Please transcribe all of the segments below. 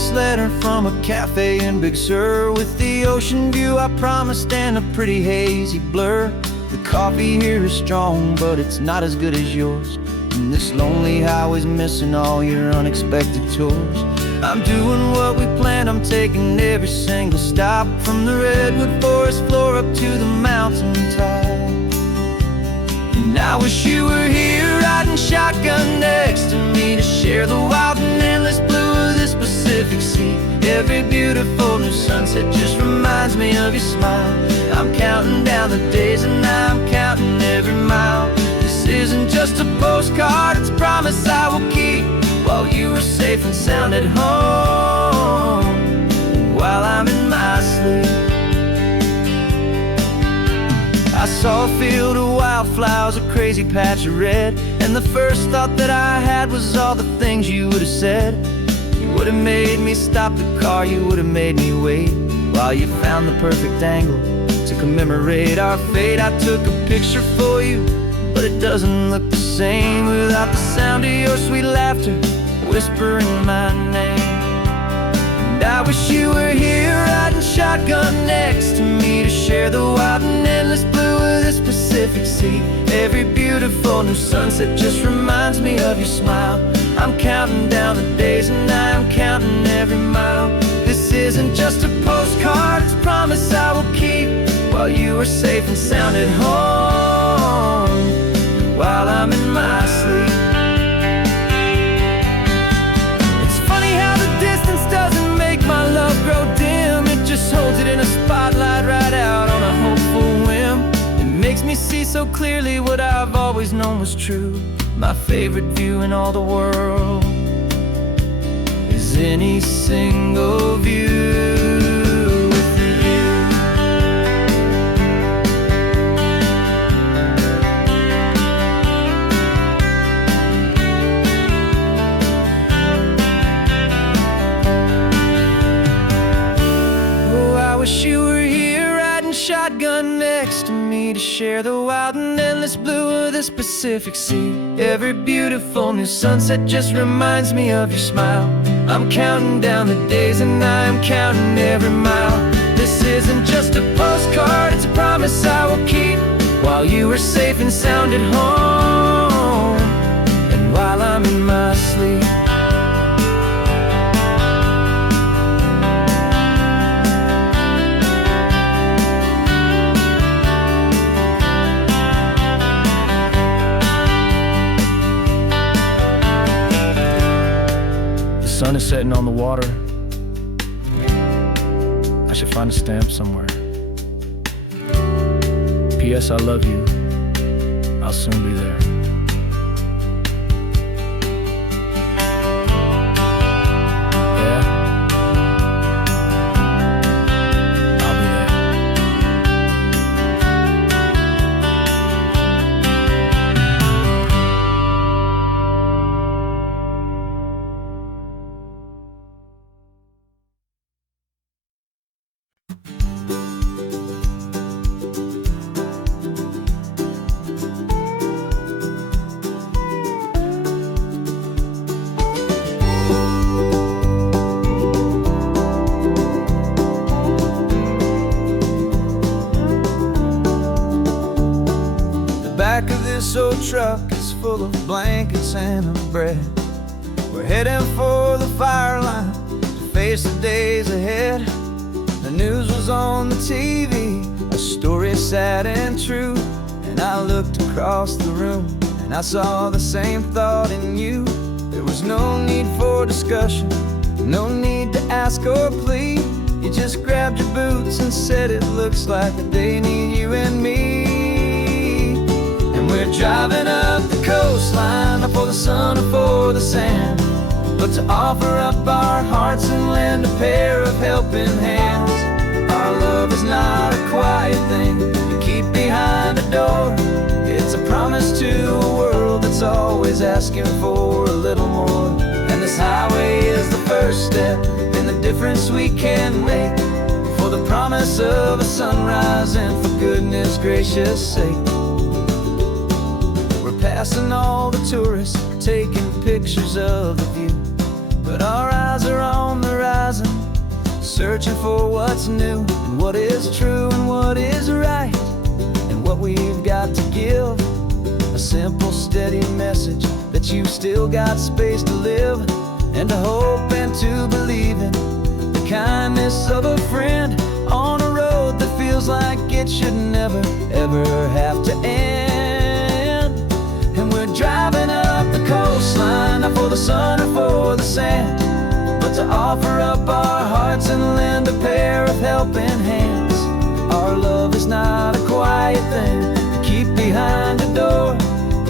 this letter from a cafe in Big Sur, with the ocean view I promised and a pretty hazy blur. The coffee here is strong, but it's not as good as yours, and this lonely highway's missing all your unexpected tours. I'm doing what we planned, I'm taking every single stop, from the redwood forest floor up to the mountain top. And I wish you were here riding shotgun next to me, to share the wild and endless blue of this Pacific Sea. Every beautiful new sunset just reminds me of your smile. I'm counting down the days and I'm counting every mile. This isn't just a postcard, it's a promise I will keep, while you are safe and sound at home, while I'm in my sleep. I saw a field of wildflowers, a crazy patch of red, and the first thought that I had was all the things you would have said. You would have made me stop the car, you would have made me wait, while you found the perfect angle to commemorate our fate. I took a picture for you, but it doesn't look the same without the sound of your sweet laughter whispering my name. And I wish you were here riding shotgun next to me, to share the wild and endless blue of this Pacific Sea. Every beautiful new sunset just reminds me of your smile. I'm counting down the days and I'm counting every mile. This isn't just a postcard, it's a promise I will keep, while you are safe and sound at home, while I'm in my sleep. It's funny how the distance doesn't make my love grow dim, it just holds it in a spotlight right out on a hopeful whim. It makes me see so clearly what I've always known was true. My favorite view in all the world is any single view. I wish you were here riding shotgun next to me, to share the wild and endless blue of this Pacific Sea. Every beautiful new sunset just reminds me of your smile. I'm counting down the days and I'm counting every mile. This isn't just a postcard, it's a promise I will keep, while you are safe and sound at home, and while I'm in my sleep. The sun is setting on the water. I should find a stamp somewhere. P.S. I love you. I'll soon be there. Yeah? I'll be there. The back of this old truck is full of blankets and a bread. We're heading for the fire line to face the days ahead. The news was on the TV, a story sad and true, and I looked across the room and I saw the same thought in you. There was no need for discussion, no need to ask or plead. You just grabbed your boots and said it looks like the day need you and me. And we're driving up the coastline, not for the sun or for the sand, but to offer up our hearts and lend a pair of helping hands. Our love is not a quiet thing you keep behind a door. It's a promise to a world that's always asking for a little more. And this highway is the first step in the difference we can make, for the promise of a sunrise and for goodness gracious sake. We're passing all the tourists, taking pictures of the view, but our eyes are on the ride searching for what's new, and what is true, and what is right, and what we've got to give. A simple, steady message that you've still got space to live, and to hope and to believe in the kindness of a friend on a road that feels like it should never, ever have to end. And we're driving up the coastline, not for the sun or for the sand, but to offer up our hearts and lend a pair of helping hands. Our love is not a quiet thing to keep behind a door.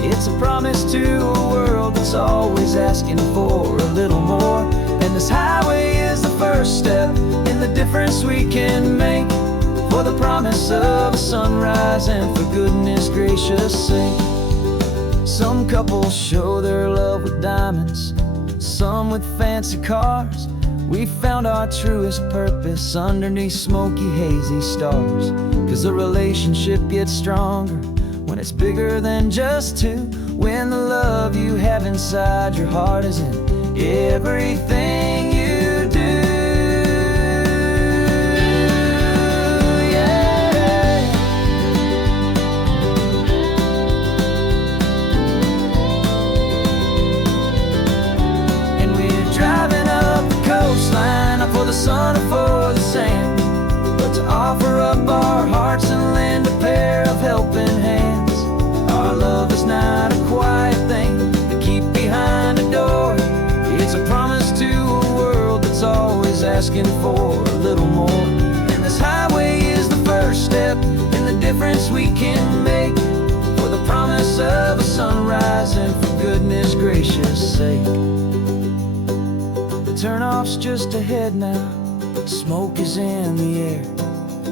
It's a promise to a world that's always asking for a little more. And this highway is the first step in the difference we can make, for the promise of a sunrise and for goodness gracious sake. Some couples show their love with diamonds, some with fancy cars. We found our truest purpose underneath smoky, hazy stars. 'Cause a relationship gets stronger when it's bigger than just two, when the love you have inside your heart is in everything you do. Yeah. And we're driving up the coastline, not for the sun or for the sand, but to offer up our hearts and lend a pair of helping hands. Our love is not a quiet thing to keep behind a door. It's a promise to a world that's always asking for a little more. And this highway is the first step in the difference we can make, for the promise of a sunrise and for goodness gracious sake. The turnoff's just ahead now, smoke is in the air.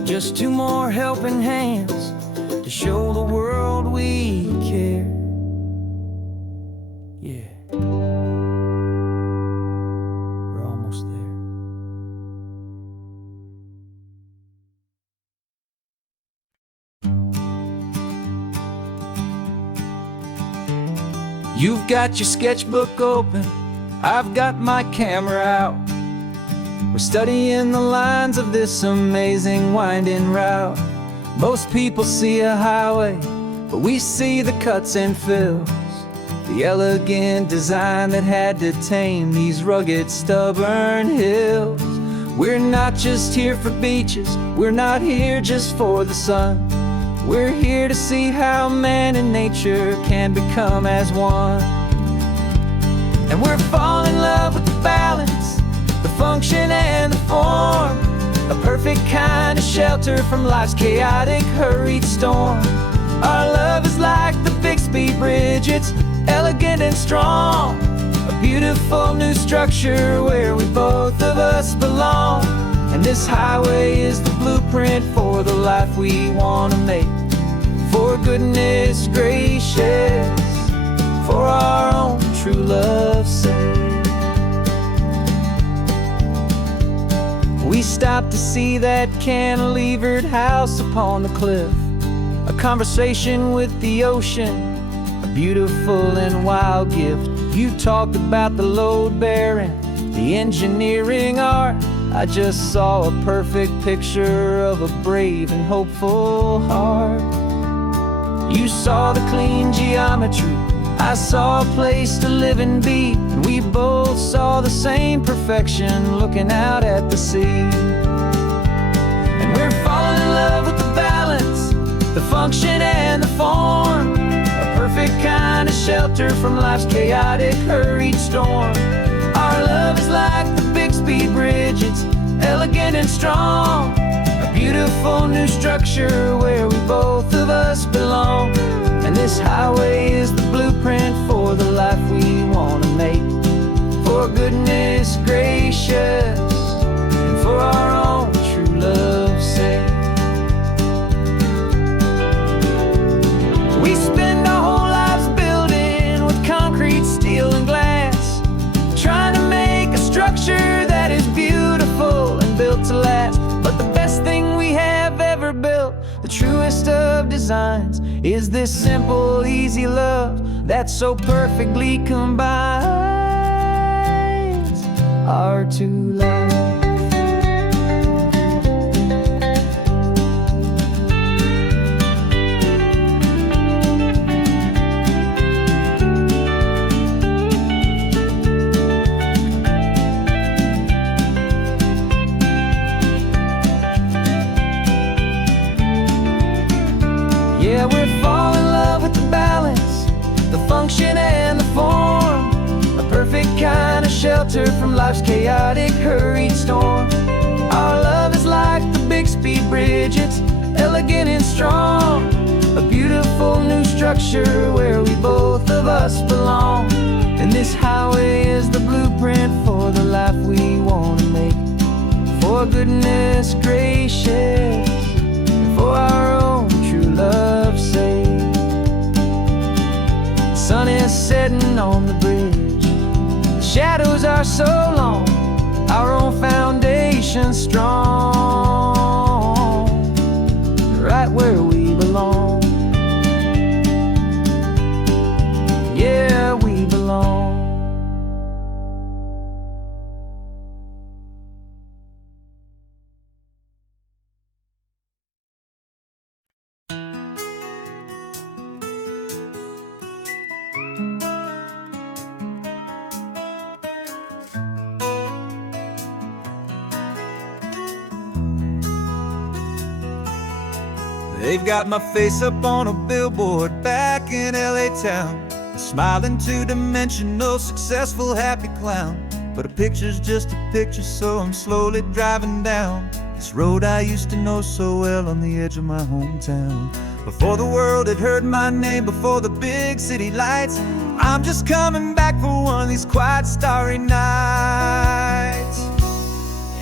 Just two more helping hands to show the world we care. Yeah, we're almost there. You've got your sketchbook open, I've got my camera out. We're studying the lines of this amazing winding route. Most people see a highway, but we see the cuts and fills, the elegant design that had to tame these rugged, stubborn hills. We're not just here for beaches, we're not here just for the sun. We're here to see how man and nature can become as one. And we're falling in love with the balance, the function and the form, a perfect kind of shelter from life's chaotic, hurried storm. Our love is like the Bixby Bridge, it's elegant and strong, a beautiful new structure where we both of us belong. And this highway is the blueprint for the life we want to make, for goodness gracious, for our own true love's sake. We stopped to see that cantilevered house upon the cliff, a conversation with the ocean, a beautiful and wild gift. You talked about the load bearing, the engineering art. I just saw a perfect picture of a brave and hopeful heart. You saw the clean geometry, I saw a place to live and be, and we both saw the same perfection looking out at the sea. And we're falling in love with the balance, the function and the form, a perfect kind of shelter from life's chaotic, hurried storm. Our love is like the Bixby Bridge, it's elegant and strong, a beautiful new structure where we both of us belong. And this highway is the blueprint for the life we want to make, for goodness gracious and for our own true love's sake. We spend our whole lives building with concrete, steel and glass, trying to make a structure that is beautiful and built to last. But the best thing we have ever built, the truest of designs, is this simple, easy love that so perfectly combines our two lives. function and the form, a perfect kind of shelter from life's chaotic, hurried storm. Our love is like the Bixby Bridge, it's elegant and strong, a beautiful new structure where we both of us belong. And this highway is the blueprint for the life we want to make, for goodness gracious, and for our own true love's sake. The sun is setting on the bridge, the shadows are so long, our own foundation strong, right where we belong. Yeah, we belong. They've got my face up on a billboard back in LA town, a smiling two-dimensional, successful, happy clown. But a picture's just a picture, so I'm slowly driving down this road I used to know so well on the edge of my hometown. Before the world had heard my name, before the big city lights, I'm just coming back for one of these quiet, starry nights.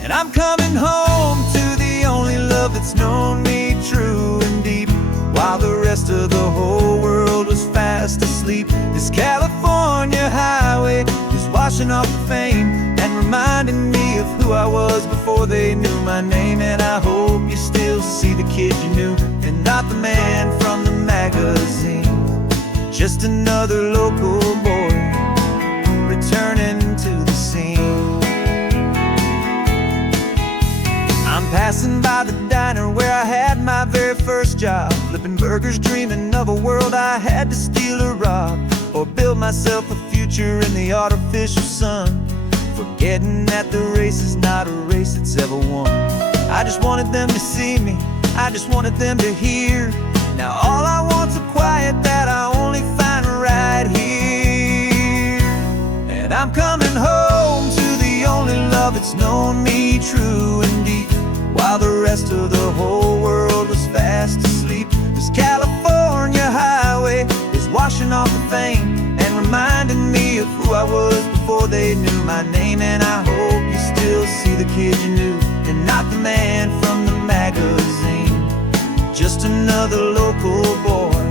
And I'm coming home to the only love that's known me true and deep, while the rest of the whole world was fast asleep. This California highway is washing off the fame and reminding me of who I was before they knew my name. And I hope you still see the kid you knew, and not the man from the magazine, just another local boy returning to the scene. I'm passing by the diner where I had my very first job, flipping burgers, dreaming of a world I had to steal or rob, or build myself a future in the artificial sun, forgetting that the race is not a race that's ever won. I just wanted them to see me, I just wanted them to hear. Now all I want's a quiet that I only find right here. And I'm coming home to the only love that's known me true and deep, while the rest of the whole world was fast asleep. This California highway is washing off the fame and reminding me of who I was before they knew my name. And I hope you still see the kid you knew, and not the man from the magazine, just another local boy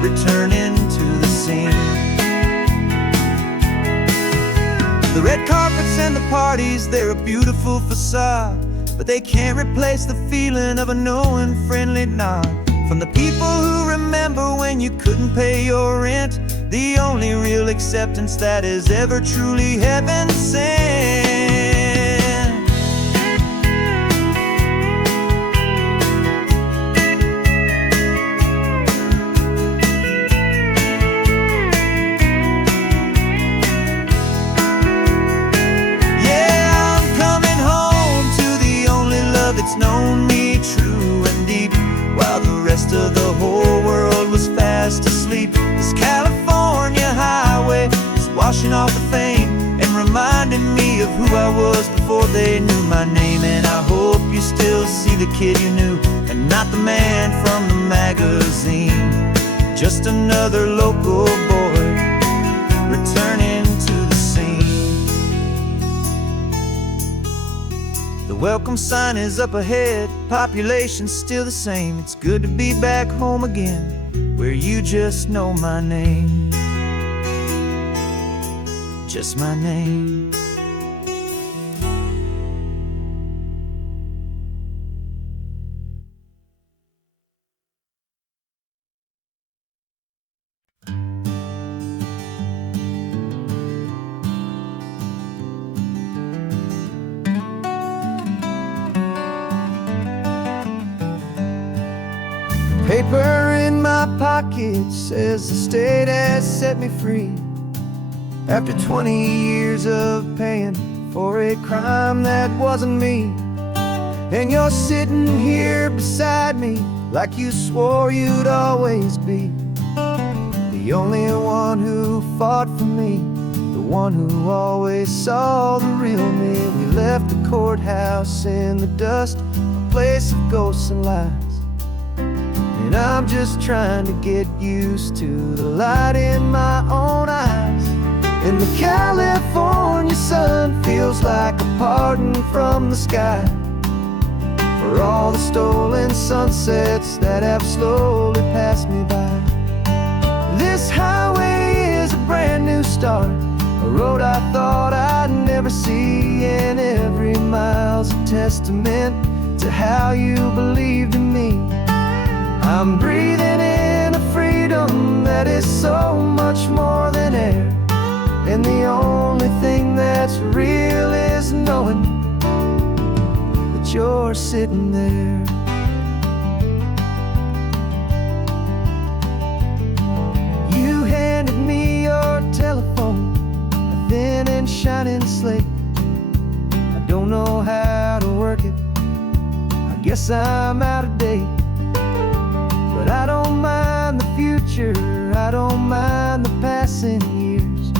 returning to the scene. The red carpets and the parties, they're a beautiful facade, but they can't replace the feeling of a knowing, friendly nod from the people who remember when you couldn't pay your rent, the only real acceptance that is ever truly heaven sent. Yeah, I'm coming home to the only love that's known me true and deep, while the rest of the whole world was fast asleep. This California highway is washing off the fame and reminding me of who I was before they knew my name. And I hope you still see the kid you knew, and not the man from the magazine, just another local boy returning to the scene. The welcome sign is up ahead, population's still the same. It's good to be back home again, where you just know my name, just my name. Paper in my pocket says the state has set me free, after 20 years of paying for a crime that wasn't me. And you're sitting here beside me like you swore you'd always be, the the only one who fought for me, the one who always saw the real me. We left the courthouse in the dust, a place of ghosts and lies. And I'm just trying to get used to the light in my own eyes. And the California sun feels like a pardon from the sky for all the stolen sunsets that have slowly passed me by. This highway is a brand new start, a road I thought I'd never see, and every mile's a testament to how you believed in me. I'm breathing in a freedom that is so much more than air, and the only thing that's real is knowing that you're sitting there. You handed me your telephone, a thin and shining slate. I don't know how to work it, I guess I'm out of date. But I don't mind the future, I don't mind the passing years,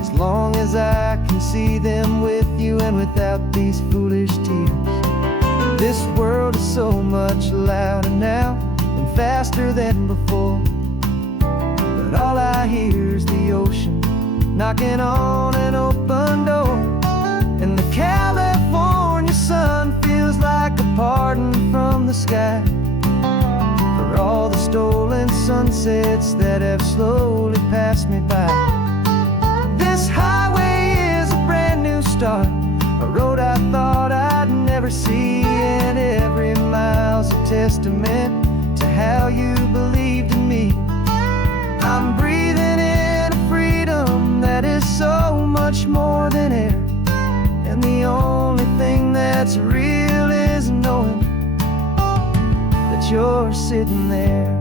as long as I can see them with you and without these foolish tears. This world is so much louder now and faster than before, but all I hear is the ocean knocking on an open door. And the California sun feels like a pardon from the sky for all the stolen sunsets that have slowly passed me by. This highway is a brand new start, a road I thought I'd never see, and every mile's a testament to how you believed in me. I'm breathing in a freedom that is so much more than air, and the only thing that's real is knowing that you're sitting there.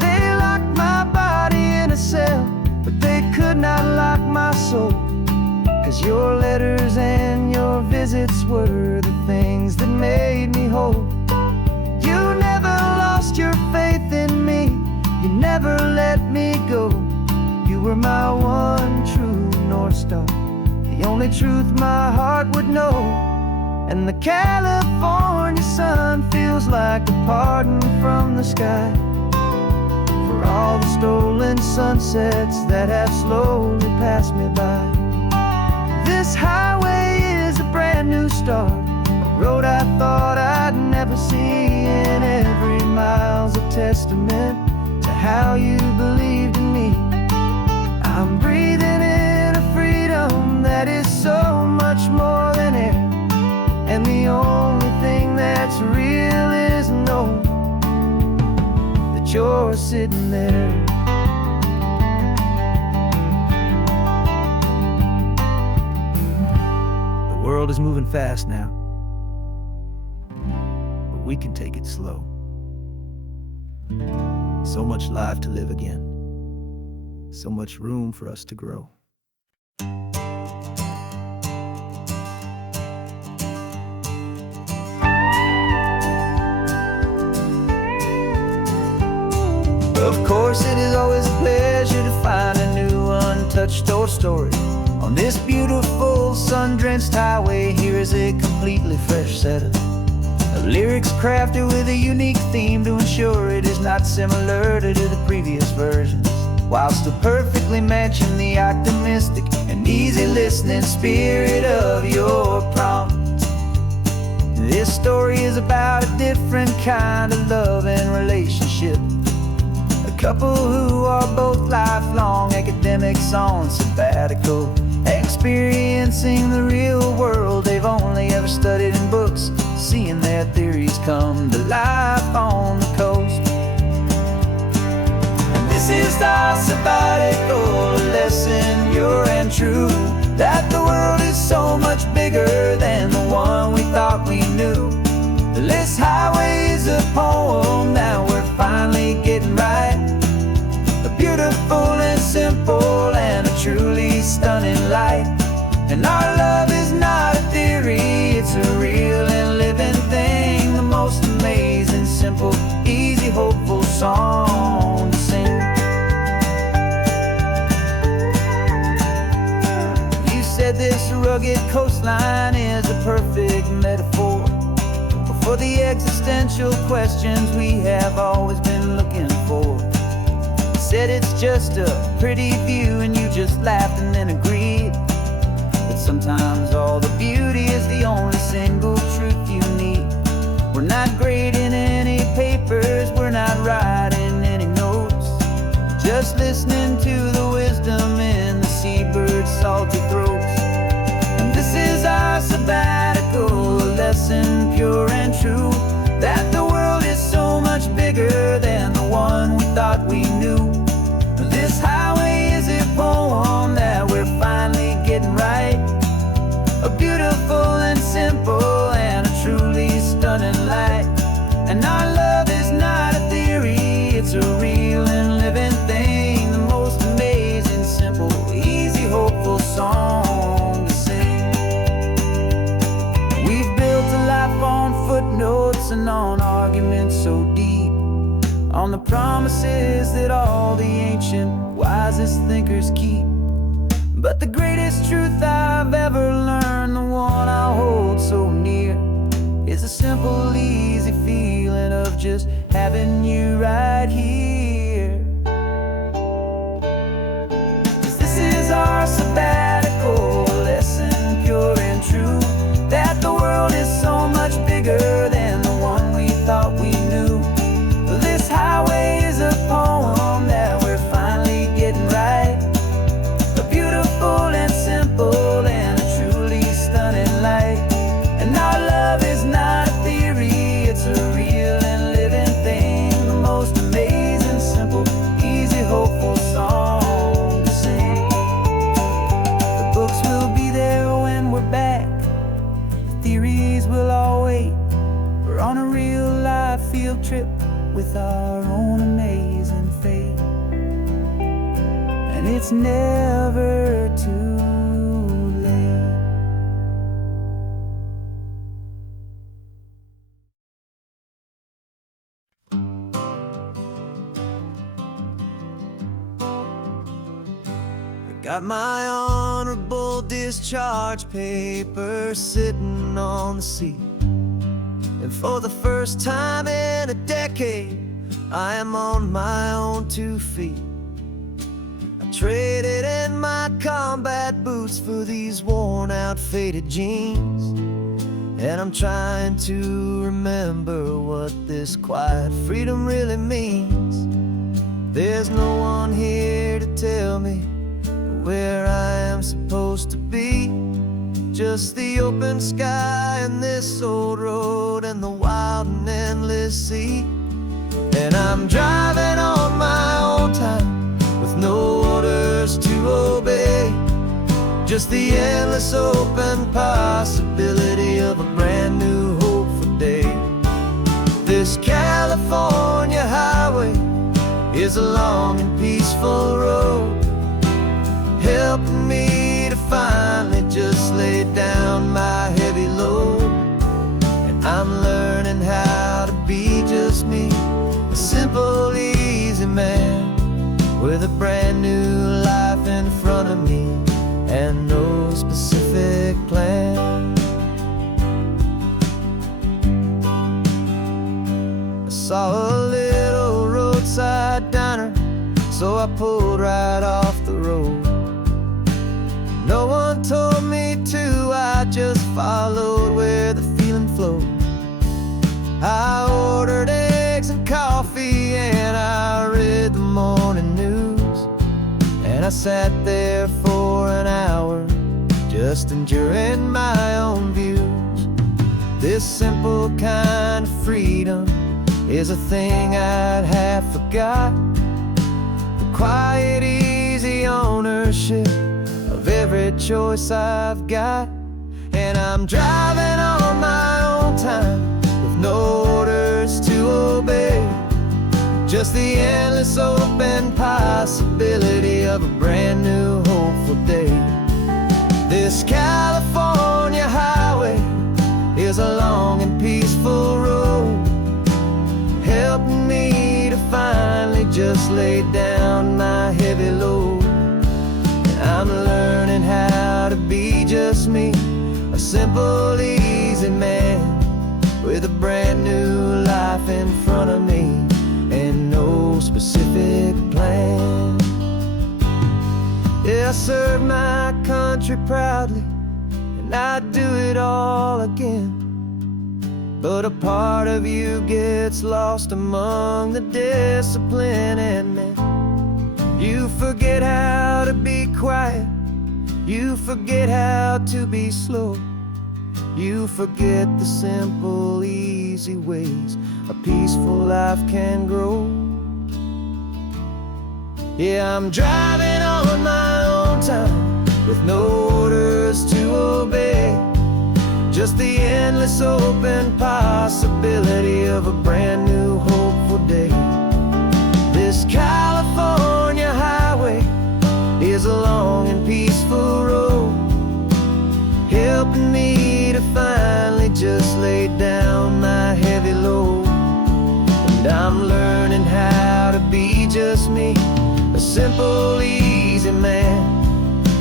They locked my body in a cell, but they could not lock my soul, 'cause your letters and your visits were the things that made me whole. You never lost your faith in me, you never let me go. You were my one true North Star, the only truth my heart would know. And the California sun feels like a pardon from the sky for all the stolen sunsets that have slowly passed me by. This highway is a brand new start, a road I thought I'd never see, and every mile's a testament to how you believed in me. I'm breathing in a freedom that is so much more than air, and the only thing that's real is knowing that you're sitting there. The world is moving fast now, but we can take it slow. So much life to live again, so much room for us to grow. Of course, it is always a pleasure to find a new untouched old story. On this beautiful sun-drenched highway, here is a completely fresh set of lyrics crafted with a unique theme to ensure it is not similar to the previous versions, while still perfectly matching the optimistic and easy listening spirit of your prompt. This story is about a different kind of love and relationship, a couple who are both lifelong academics on sabbatical, experiencing the real world they've only ever studied in books, seeing their theories come to life on the coast. And this is our sabbatical lesson, pure and true, that the world is so much bigger than the one we thought we knew. This highway is a poem that we're finally getting right, a beautiful and simple and a truly stunning light. And our love is not a theory, it's a real and living thing, the most amazing, simple, easy, hopeful song. said this rugged coastline is a perfect metaphor for the existential questions we have always been looking for. Said it's just a pretty view and you just laughed and then agreed. But sometimes all the beauty is the only single truth you need. We're not grading any papers, we're not writing any notes, just listening to the wisdom in the seabird's salty throats. And this is our sabbatical, a lesson pure and true, that the world is so much bigger than the one we thought we knew. This highway is a poem that we're finally getting right, a beautiful and simple and a truly stunning light. And our love is not a theory, it's a real and living thing, the most amazing, simple, easy, hopeful song to sing. We've built a life on footnotes and on arguments so deep, on the promises that all the ancient, wisest thinkers keep. But the greatest truth I've ever learned, the one I hold so near, is a simple, easy feeling of just having you right here. 'Cause this is our sabbatical, lesson pure and true, that the world is so much bigger than the one we thought we knew. This highway is a poem that we're finally getting right, a beautiful and simple and a truly stunning light. And our love is not a theory, it's a real and living thing, the most amazing, simple, easy, hopeful song to sing. The books will be there when we're back, the theories will all wait. We're on a real life field trip with our own amazing fate, and it's never too late. I got my honorable discharge paper sitting on the seat, and for the first time in a decade, I am on my own 2 feet. I traded in my combat boots for these worn out, faded jeans, and I'm trying to remember what this quiet freedom really means. There's no one here to tell me where I am supposed to be, just the open sky and this old road and the wild and endless sea. And I'm driving on my own time with no orders to obey, just the endless open possibility of a brand new hopeful day. This California highway is a long and peaceful road, helping me to finally just lay down my heavy load. And I'm learning how to be just me, a simple, easy man with a brand new life in front of me and no specific plan. I saw a little roadside diner, so I pulled right off the road. No one told me to, I just followed where the feeling flowed. I ordered eggs and coffee and I read the morning news, and I sat there for an hour just enduring my own views. This simple kind of freedom is a thing I'd half forgot, the quiet, easy ownership of every choice I've got. And I'm driving on my own time with no orders to obey, just the endless open possibility of a brand new hopeful day. This California highway is a long and peaceful road, helping me to finally just lay down my heavy load. And I'm learning how to be just me, a simple, easy man with a brand new life in front of me and no specific plan. Yeah, I serve my country proudly, and I'd do it all again. But a part of you gets lost among the discipline, and man, you forget how to be quiet, you forget how to be slow, you forget the simple, easy ways a peaceful life can grow. Yeah, I'm driving on my own time with no orders to obey, just the endless open possibility of a brand new hopeful day. This California highway is a long and peaceful road, helping me to finally just lay down my heavy load. And I'm learning how to be just me, a simple, easy man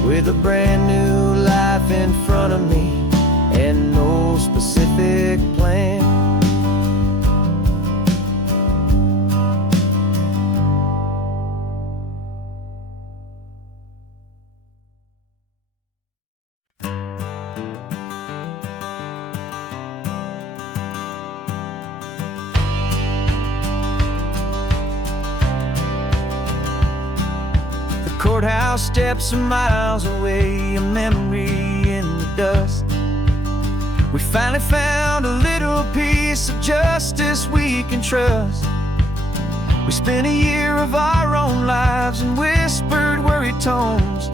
with a brand new life in front of me and no specific plan. The courthouse steps are miles away, a memory in the dust. We finally found a little piece of justice we can trust. We spent a year of our own lives in whispered, worried tones,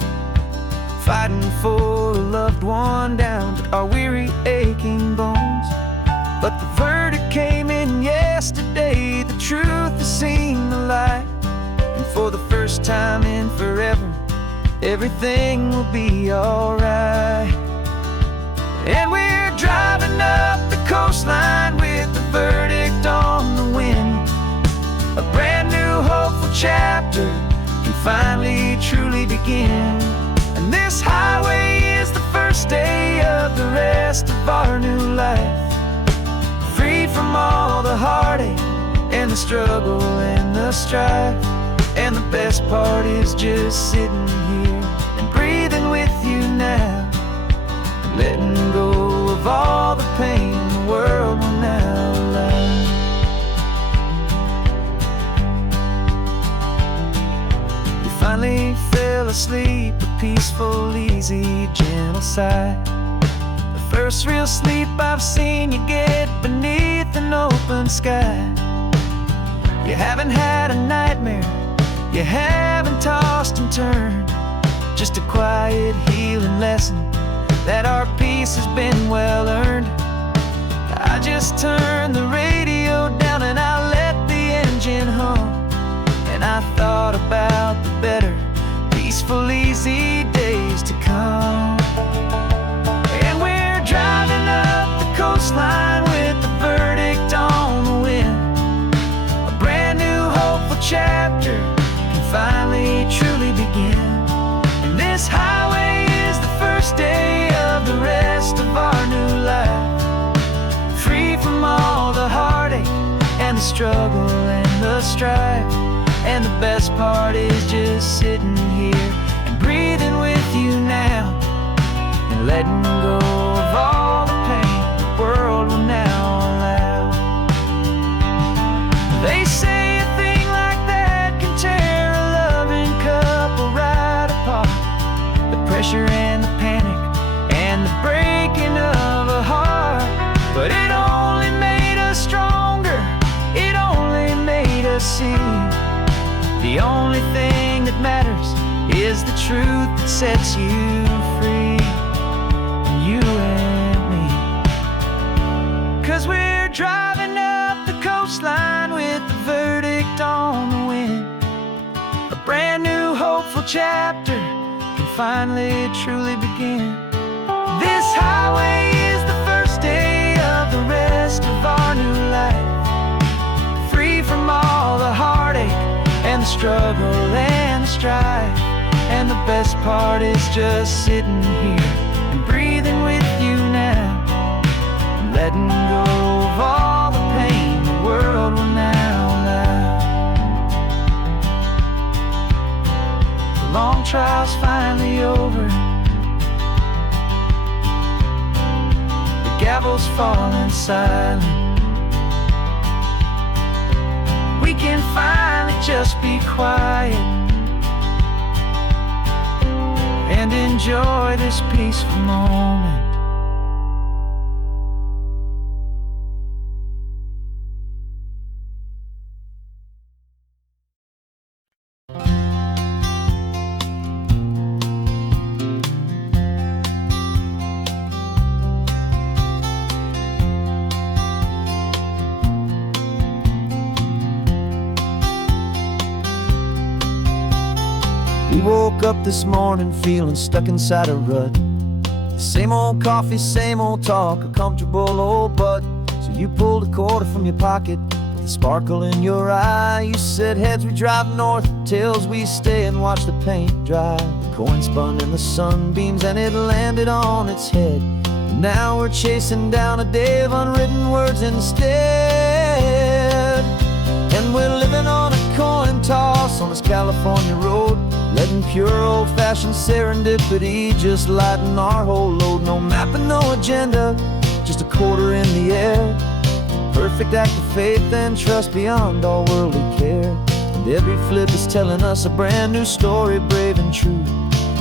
fighting for a loved one down to our weary, aching bones. But the verdict came in yesterday, the truth has seen the light, and for the first time in forever, everything will be alright. And we're driving up the coastline with the verdict on the wind. A brand new hopeful chapter can finally truly begin. And this highway is the first day of the rest of our new life, freed from all the heartache and the struggle and the strife. And the best part is just sitting here and breathing with you now, letting go of all the pain the world will now allow. You finally fell asleep, a peaceful, easy, gentle sigh, the first real sleep I've seen you get beneath an open sky. You haven't had a nightmare, you haven't tossed and turned, just a quiet, healing lesson that our peace has been well earned. I just turned the radio down and I let the engine hum, and I thought about the better, peaceful, easy days to come. And we're driving up the coastline with the verdict on the wind. A brand new hopeful chapter can finally truly begin. And this highway is the first day of the rest of our new life, free from all the heartache and the struggle and the strife. And the best part is just sitting here and breathing with you now, and letting go of all the pain the world will now allow. They say a thing like that can tear a loving couple right apart. The pressure and the panic and the breaking of a heart, but it only made us stronger, it only made us see the only thing that matters is the truth that sets you free, you and me. 'Cause we're driving up the coastline with the verdict on the wind. A brand new hopeful chapter can finally truly begin. This highway is the first day of the rest of our new life, free from all the heartache and the struggle and the strife. And the best part is just sitting here and travels falling silent. We can finally just be quiet and enjoy this peaceful moment. We woke up this morning feeling stuck inside a rut. Same old coffee, same old talk, a comfortable old butt. So you pulled a quarter from your pocket with a sparkle in your eye. You said heads we drive north, tails we stay and watch the paint dry. The coin spun in the sunbeams and it landed on its head. And now we're chasing down a day of unwritten words instead. And we're living on a coin toss on this California road, letting pure old-fashioned serendipity just lighten our whole load. No map and no agenda, just a quarter in the air. Perfect act of faith and trust beyond all worldly care. And every flip is telling us a brand new story, brave and true.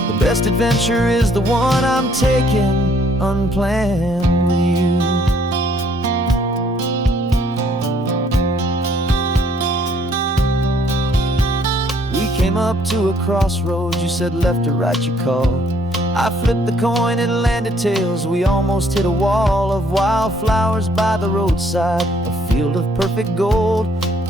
The best adventure is the one I'm taking unplanned with you. Came up to a crossroads, you said left or right you called. I flipped the coin, it landed tails. We almost hit a wall of wildflowers by the roadside, a field of perfect gold,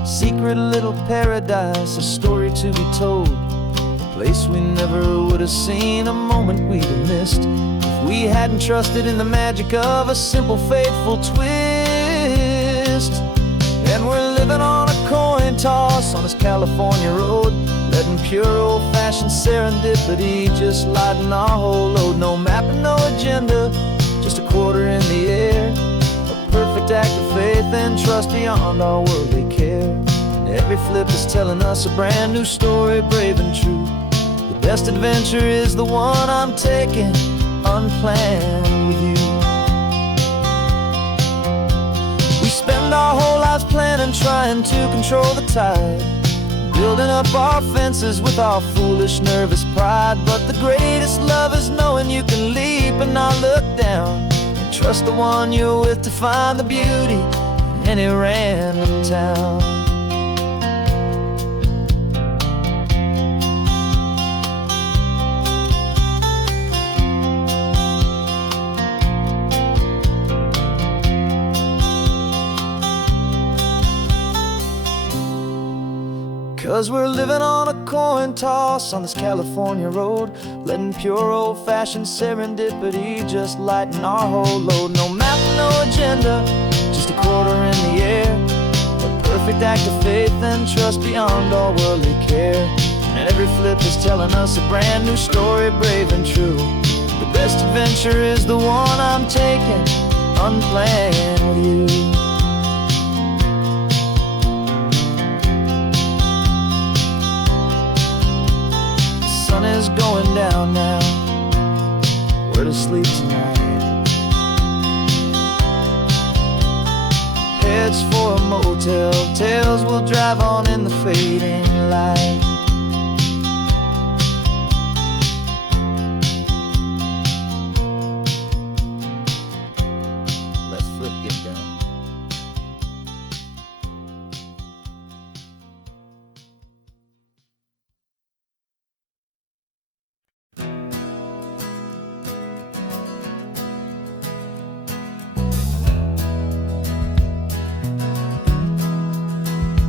secret little paradise, a story to be told. A place we never would have seen, a moment we'd have missed if we hadn't trusted in the magic of a simple faithful twist. And we're living on a coin toss on this California road, letting pure old-fashioned serendipity just lighten our whole load. No map and no agenda, just a quarter in the air. A perfect act of faith and trust beyond our worldly care. And every flip is telling us a brand new story, brave and true. The best adventure is the one I'm taking unplanned with you. We spend our whole lives planning, trying to control the tide, building up our fences with our foolish, nervous pride. But the greatest love is knowing you can leap and not look down, and trust the one you're with to find the beauty in any random town. 'Cause we're living on a coin toss on this California road, letting pure old-fashioned serendipity just lighten our whole load. No map, no agenda, just a quarter in the air. A perfect act of faith and trust beyond all worldly care. And every flip is telling us a brand new story, brave and true. The best adventure is the one I'm taking unplanned with you. The sun is going down now, we're to sleep tonight. Heads for a motel, tails will drive on in the fading light. Let's flip, get down.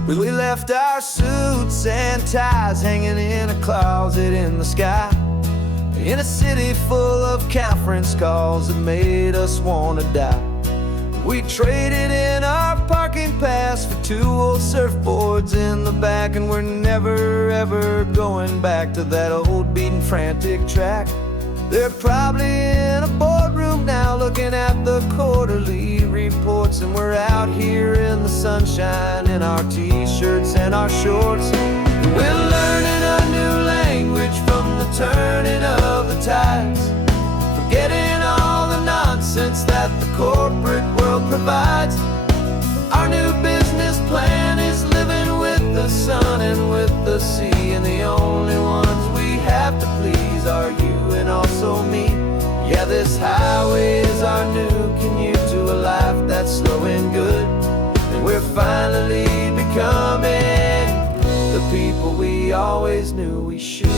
We left our suits and ties hanging in a closet in the sky, in a city full of conference calls that made us wanna die. We traded in our parking pass for 2 old surfboards in the back, and we're never ever going back to that old beaten frantic track. They're probably in a boardroom now looking at the quarterly reports, and we're out here in the sunshine in our t-shirts and our shorts. We're learning a new language from the turning of the tides, forgetting all the nonsense nonsense that the corporate world provides. Our new business plan is living with the sun and with the sea, and the only ones we have to please are you and also me. Yeah, this highway is our new commute to a life that's slow and good, and we're finally becoming the people we always knew we should.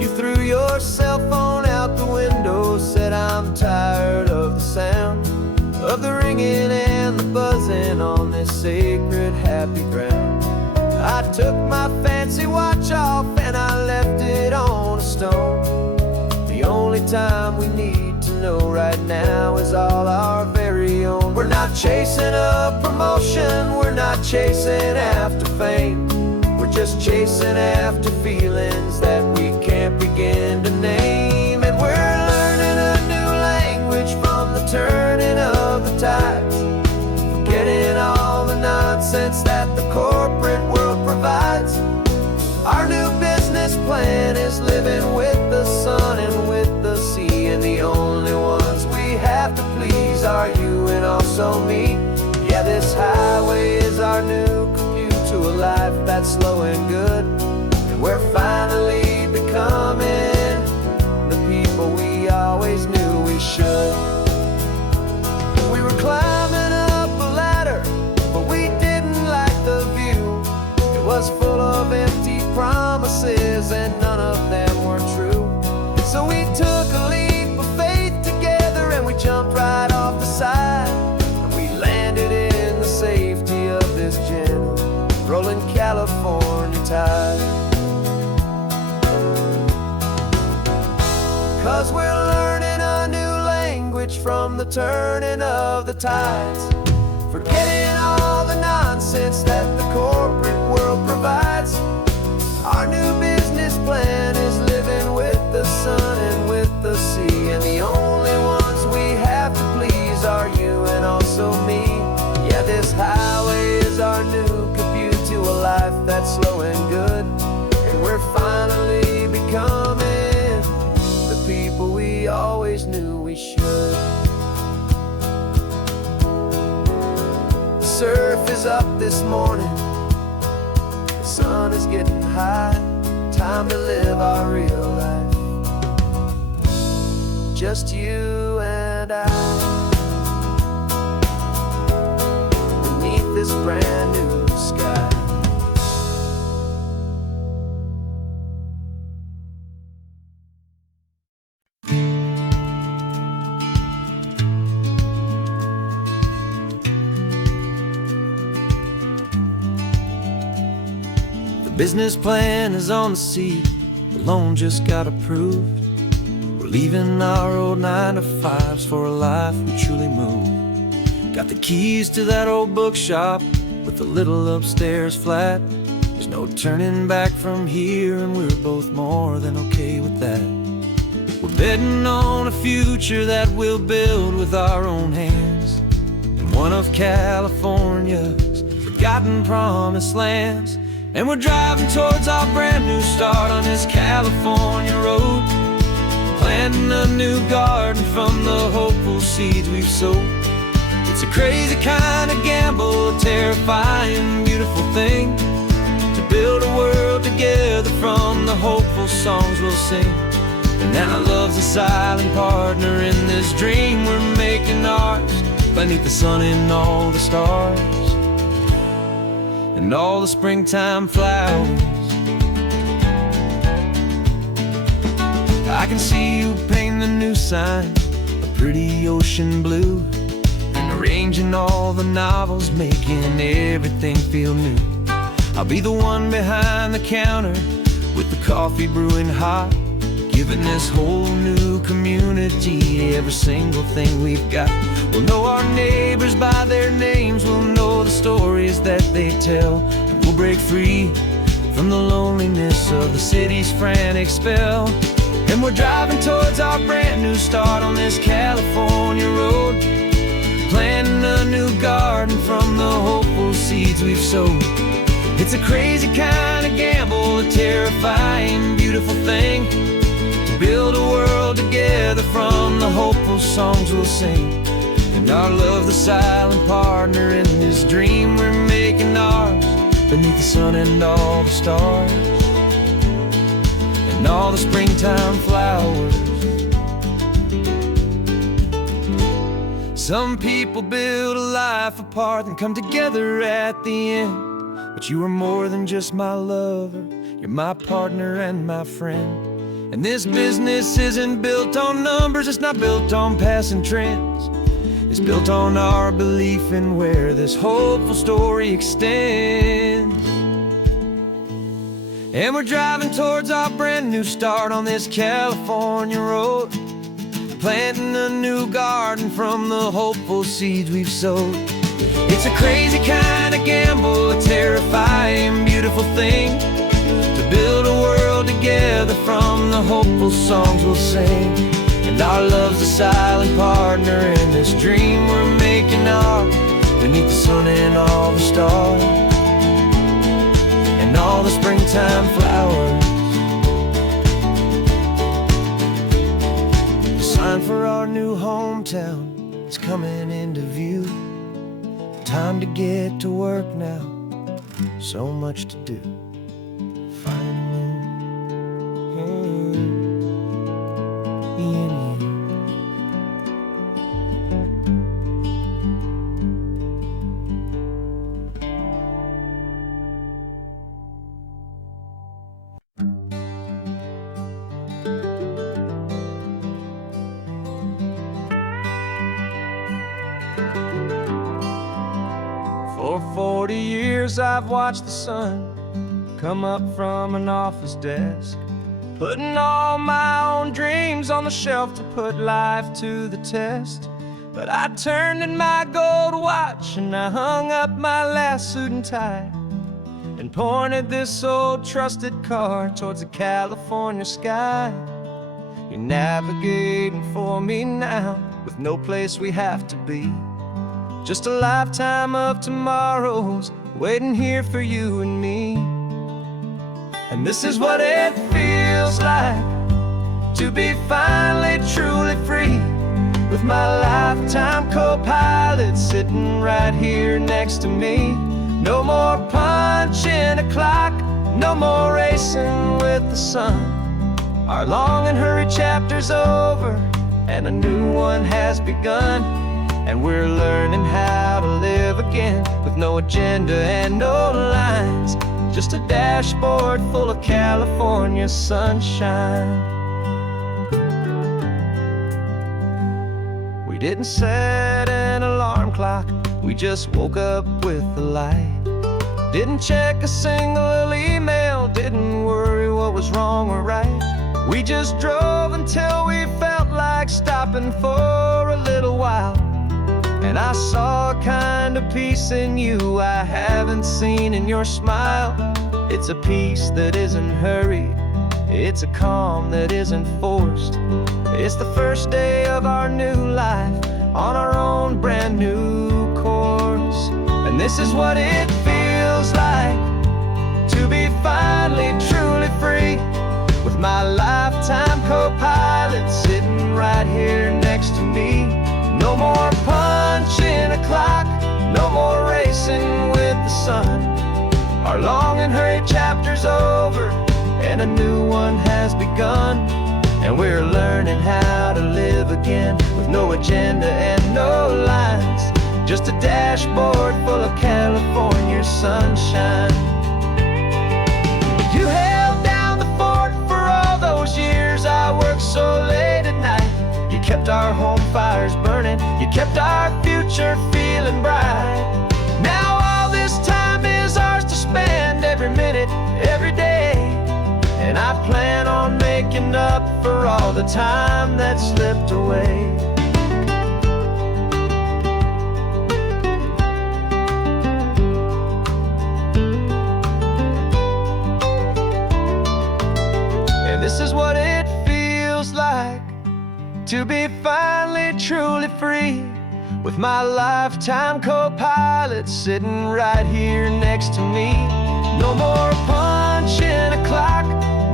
You threw your cell phone out the window, said I'm tired of the sound of the ringing and the buzzing on this sacred happy ground. I took my fancy watch off and I left it on a stone. The only time we need to know right now is all our very own. We're not chasing a promotion, we're not chasing after fame. We're just chasing after feelings that we can't begin to name. And we're learning a new language from the turning of the tides, forgetting all the nonsense that the corporate world provides. Our new business plan is living with the sun and with the sea, and the only ones we have to please are you and also me. Yeah, this highway is our new commute to a life that's slow and good, and we're finally becoming the people we always knew we should. We were climbing up a ladder, but we didn't like the view. It was full of empty promises and none of them were true. So we took a leap of faith together and we jumped right off the side, and we landed in the safety of this gentle rolling California tide. 'Cause we're learning a new language from the turning of the tides, forgetting all the nonsense that the corporate world provides. Our new business plan is living with the sun and with the sea, and the only ones we have to please are you and also me. Yeah, this highway is our new commute to a life that's slow and good, and we're finally becoming the people we always knew we should. The surf is up this morning, the sun is getting high, time to live our real life, just you and I, beneath this brand new sky. Business plan is on the seat, the loan just got approved. We're leaving our old 9-to-5s for a life we truly move. Got the keys to that old bookshop with the little upstairs flat. There's no turning back from here, and we're both more than okay with that. We're betting on a future that we'll build with our own hands in one of California's forgotten promised lands. And we're driving towards our brand new start on this California road, planting a new garden from the hopeful seeds we've sowed. It's a crazy kind of gamble, a terrifying, beautiful thing, to build a world together from the hopeful songs we'll sing. And now love's a silent partner in this dream we're making ours, beneath the sun and all the stars and all the springtime flowers. I can see you painting the new sign a pretty ocean blue, and arranging all the novels, making everything feel new. I'll be the one behind the counter with the coffee brewing hot, giving this whole new community every single thing we've got. We'll know our neighbors by their names, we'll know the stories that they tell, and we'll break free from the loneliness of the city's frantic spell. And we're driving towards our brand new start on this California road, planting a new garden from the hopeful seeds we've sowed. It's a crazy kind of gamble, a terrifying, beautiful thing, to build a world the hopeful songs we'll sing, and our love the silent partner in this dream we're making ours, beneath the sun and all the stars, and all the springtime flowers. Some people build a life apart and come together at the end, but you are more than just my lover, you're my partner and my friend. And this business isn't built on numbers, it's not built on passing trends. It's built on our belief in where this hopeful story extends. And we're driving towards our brand new start on this California road, planting a new garden from the hopeful seeds we've sowed. It's a crazy kind of gamble, a terrifying, beautiful thing, to build a world together from the hopeful songs we'll sing. And our love's a silent partner in this dream we're making ours, beneath the sun and all the stars, and all the springtime flowers. The sign for our new hometown is coming into view. Time to get to work now, so much to do. For 40 years I've watched the sun come up from an office desk, putting all my own dreams on the shelf to put life to the test. But I turned in my gold watch and I hung up my last suit and tie, and pointed this old trusted car towards the California sky. You're navigating for me now, with no place we have to be, just a lifetime of tomorrows waiting here for you and me. And this is what it feels like to be finally truly free, with my lifetime co-pilot sitting right here next to me. No more punching a clock, no more racing with the sun. Our long and hurried chapter's over and a new one has begun. And we're learning how to live again, with no agenda and no lines, just a dashboard full of California sunshine. We didn't set an alarm clock, we just woke up with the light. Didn't check a single email, didn't worry what was wrong or right. We just drove until we felt like stopping for a little while. And I saw a kind of peace in you I haven't seen in your smile. It's a peace that isn't hurried, it's a calm that isn't forced. It's the first day of our new life on our own brand new course. And this is what it feels like to be finally truly free, with my lifetime co-pilot sitting right here next to me. No more punching a clock, no more racing with the sun. Our long and hurried chapter's over and a new one has begun. And we're learning how to live again, with no agenda and no lines, just a dashboard full of California sunshine. You held down the fort for all those years I worked so late at night. You kept our home fires burning, you kept our future feeling bright. Now all this time is ours to spend, every minute, every day. And I plan on making up for all the time that slipped away. And this is what it feels like to be finally truly free, with my lifetime co-pilot sitting right here next to me. No more punching a clock,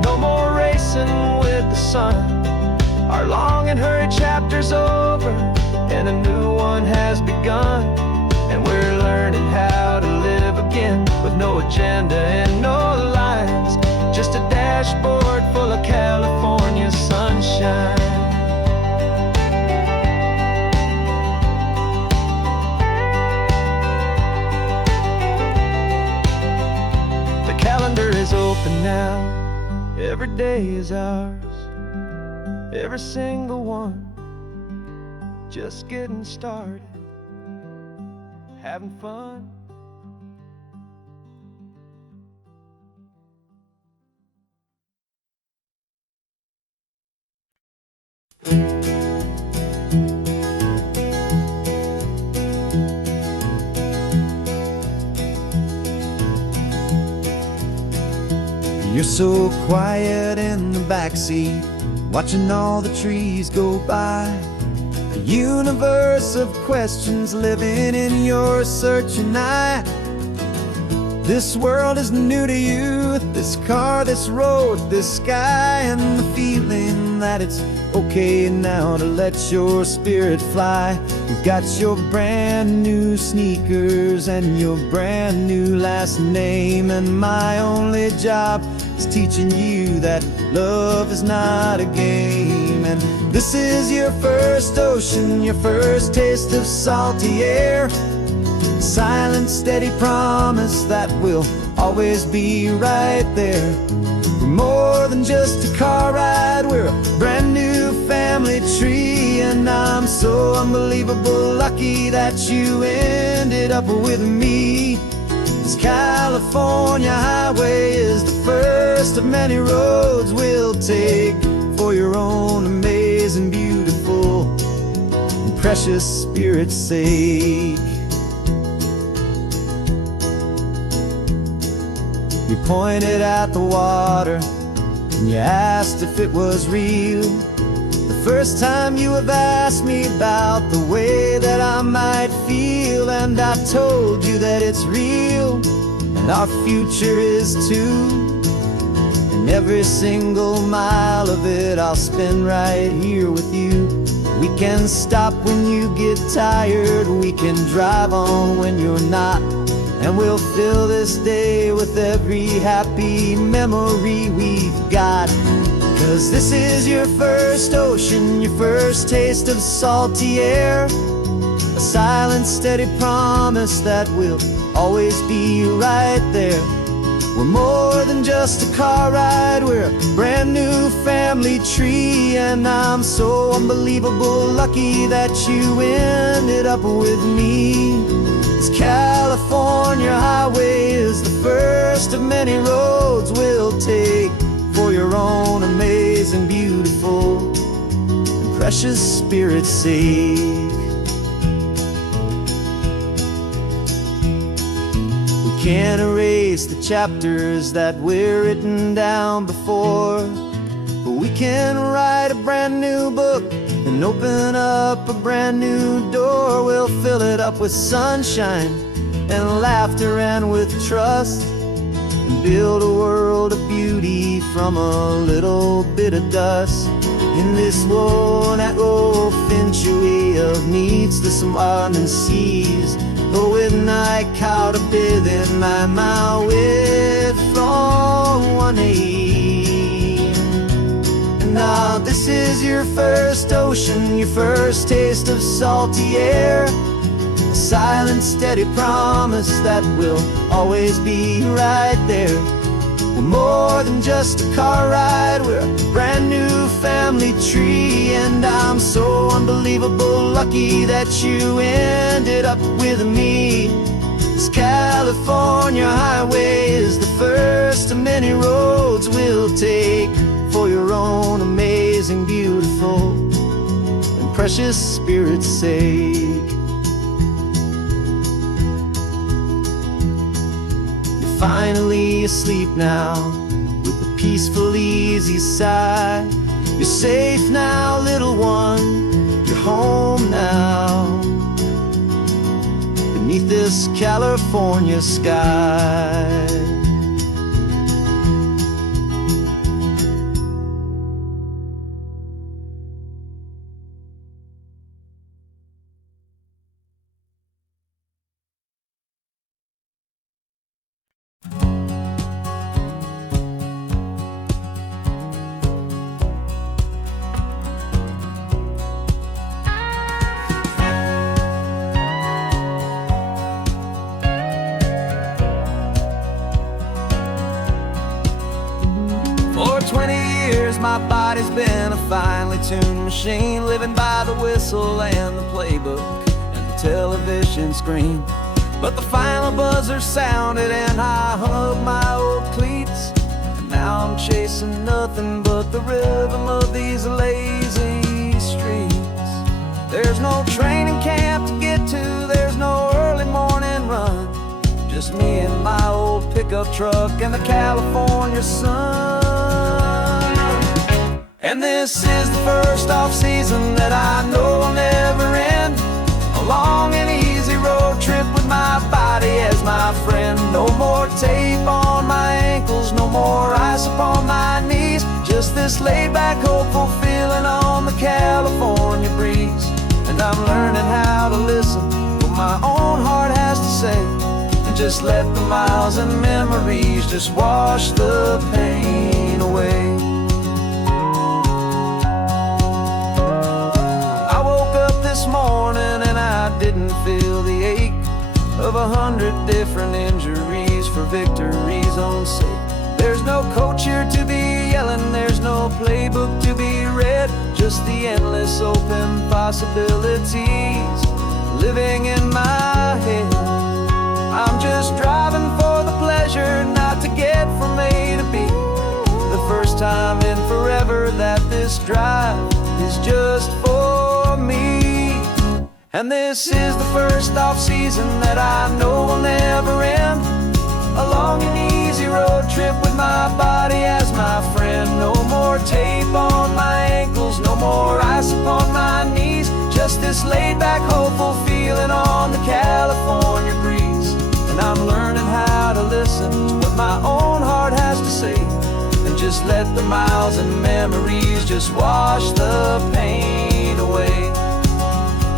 no more racing with the sun. Our long and can't hurry, chapter's over and a new one has begun. And we're learning how to live again with no agenda and no lines, just a dashboard full of California sunshine. The calendar is open now, every day is ours, every single one, just getting started, having fun. You're so quiet in the backseat, watching all the trees go by. A universe of questions living in your searching eye. This world is new to you, this car, this road, this sky, and the feeling that it's okay now to let your spirit fly. You've got your brand new sneakers and your brand new last name, and my only job is teaching you that love is not a game. And this is your first ocean, your first taste of salty air, silent, steady promise that we'll always be right there. We're more than just a car ride, we're a brand new family tree. And I'm so unbelievable lucky that you ended up with me. This California highway is the first of many roads we'll take for your own amazing, beautiful, and precious spirit's sake. You pointed at the water and you asked if it was real. The first time you have asked me about the way that I might feel, and I told you that it's real and our future is too. And every single mile of it I'll spend right here with you. We can stop when you get tired, we can drive on when you're not, and we'll fill this day with every happy memory we've got. 'Cause this is your first ocean, your first taste of salty air, a silent, steady promise that we'll always be right there. We're more than just a car ride, we're a brand new family tree. And I'm so unbelievable lucky that you ended up with me. This California highway is the first of many roads we'll take for your own amazing, beautiful, and precious spirit's sake. We can't erase the chapters that we're written down before, but we can write a brand new book and open up a brand new door. We'll fill it up with sunshine and laughter and with trust, and build a world of beauty from a little bit of dust. In this world that eventually of needs the surrounding seas, but with night caught up in my mouth with from one aim. And now this is your first ocean, your first taste of salty air, a silent, steady promise that we'll always be right there. We're more than just a car ride, we're a brand new family tree. And I'm so unbelievable lucky that you ended up with me. This California highway is the first of many roads we'll take for your own amazing, beautiful, and precious spirit's sake. Finally asleep now with a peaceful, easy sigh. You're safe now, little one, you're home now, beneath this California sky. my body's been a finely tuned machine, living by the whistle and the playbook and the television screen. But the final buzzer sounded and I hung up my old cleats, and now I'm chasing nothing but the rhythm of these lazy streets. There's no training camp to get to, there's no early morning run, just me and my old pickup truck and the California sun. And this is the first off-season that I know will never end, a long and easy road trip with my body as my friend. No more tape on my ankles, no more ice upon my knees, just this laid-back, hopeful feeling on the California breeze. And I'm learning how to listen what my own heart has to say, and just let the miles and memories just wash the pain away. I woke up this morning and I didn't feel the ache of 100 different injuries for victory's own sake. There's no coach here to be yelling, there's no playbook to be read, just the endless open possibilities living in my head. I'm just driving for the pleasure, not to get from A to B. The first time in forever that this drive is just for me. And this is the first off-season that I know will never end, a long and easy road trip with my body as my friend. No more tape on my ankles, no more ice upon my knees, just this laid-back, hopeful feeling on the California breeze. And I'm learning how to listen to what my own heart has to say, and just let the miles and memories just wash the pain away.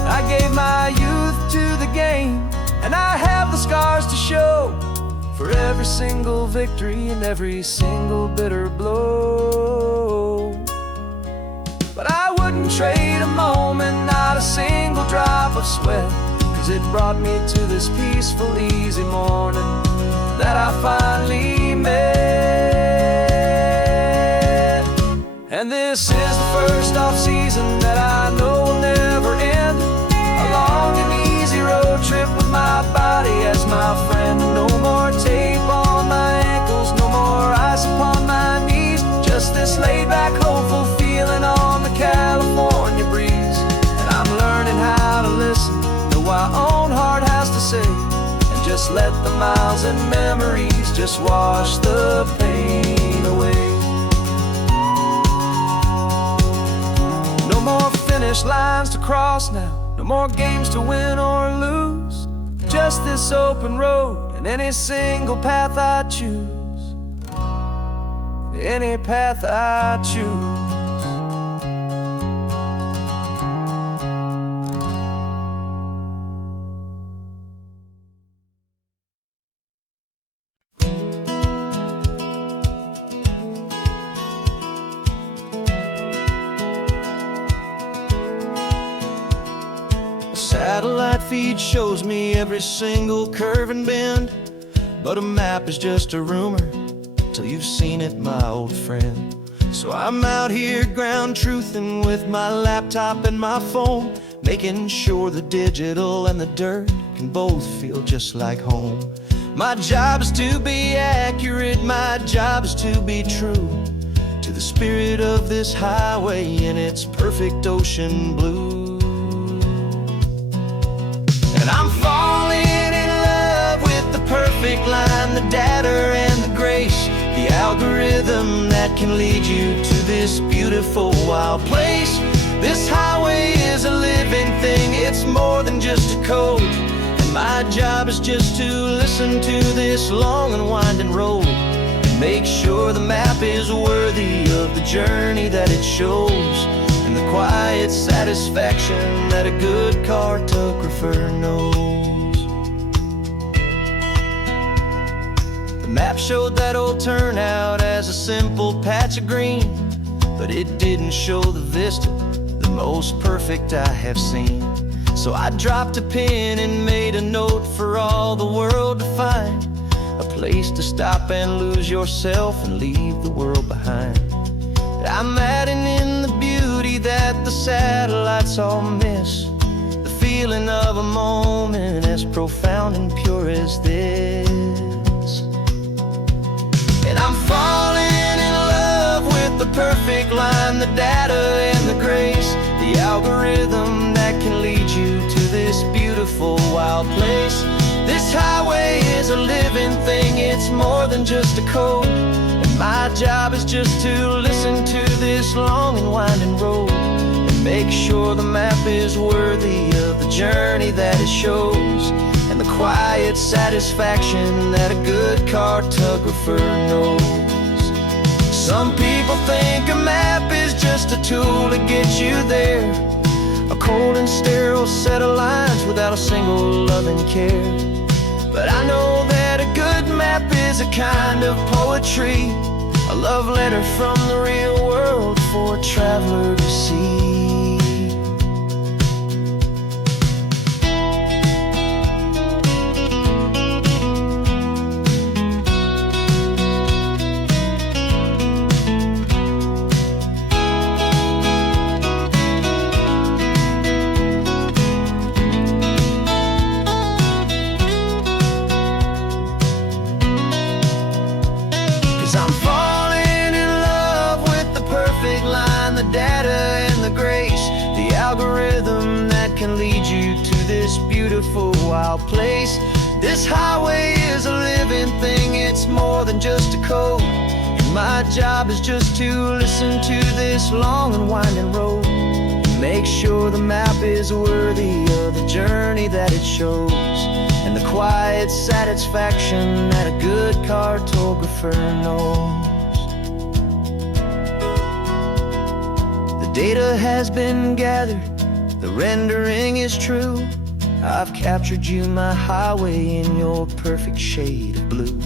I gave my youth to the game, and I have the scars to show for every single victory and every single bitter blow. But I wouldn't trade a moment, not a single drop of sweat, 'cause it brought me to this peaceful, easy morning that I finally met. And this is the first off-season that I know will never end, a long and easy road trip with my body as my friend. No more tape on my ankles, no more ice upon my knees, just this laid-back, hopeful feeling on the California breeze. And I'm learning how to listen to what my own heart has to say, and just let the miles and memories just wash the pain away. No more finish lines to cross now, no more games to win or lose, just this open road and any single path I choose, any path I choose. Satellite feed shows me every single curve and bend, but a map is just a rumor till you've seen it, my old friend. So I'm out here ground truthing with my laptop and my phone, making sure the digital and the dirt can both feel just like home. My job is to be accurate, my job is to be true to the spirit of this highway in its perfect ocean blue. And I'm falling in love with the perfect line, the data and the grace, the algorithm that can lead you to this beautiful wild place. This highway is a living thing, it's more than just a code, and my job is just to listen to this long and winding road and make sure the map is worthy of the journey that it shows, and the quiet satisfaction that a good cartographer knows. The map showed that old turnout as a simple patch of green, but it didn't show the vista, the most perfect I have seen. So I dropped a pin and made a note for all the world to find, a place to stop and lose yourself and leave the world behind. I'm adding in the beauty that the satellites all miss, the feeling of a moment as profound and pure as this. And I'm falling in love with the perfect line, the data and the grace, the algorithm that can lead you to this beautiful wild place. This highway is a living thing, it's more than just a code. And my job is just to listen to this long and winding road and make sure the map is worthy of the journey that it shows, and the quiet satisfaction that a good cartographer knows. Some people think a map is just a tool to get you there, a cold and sterile set of lines without a single loving care. But I know that a good map is a kind of poetry, a love letter from the real world for a traveler to see. 'Cause I'm falling in love with the perfect line, the data and the grace, the algorithm that can lead you to this beautiful wild place. This highway is a living thing, it's more than just a code. And my job is just to listen to this long and winding road and make sure the map is worthy of the journey that it shows, and the quiet satisfaction that a good cartographer knows. The data has been gathered, the rendering is true. I've captured you, my highway, in your perfect shade of blue.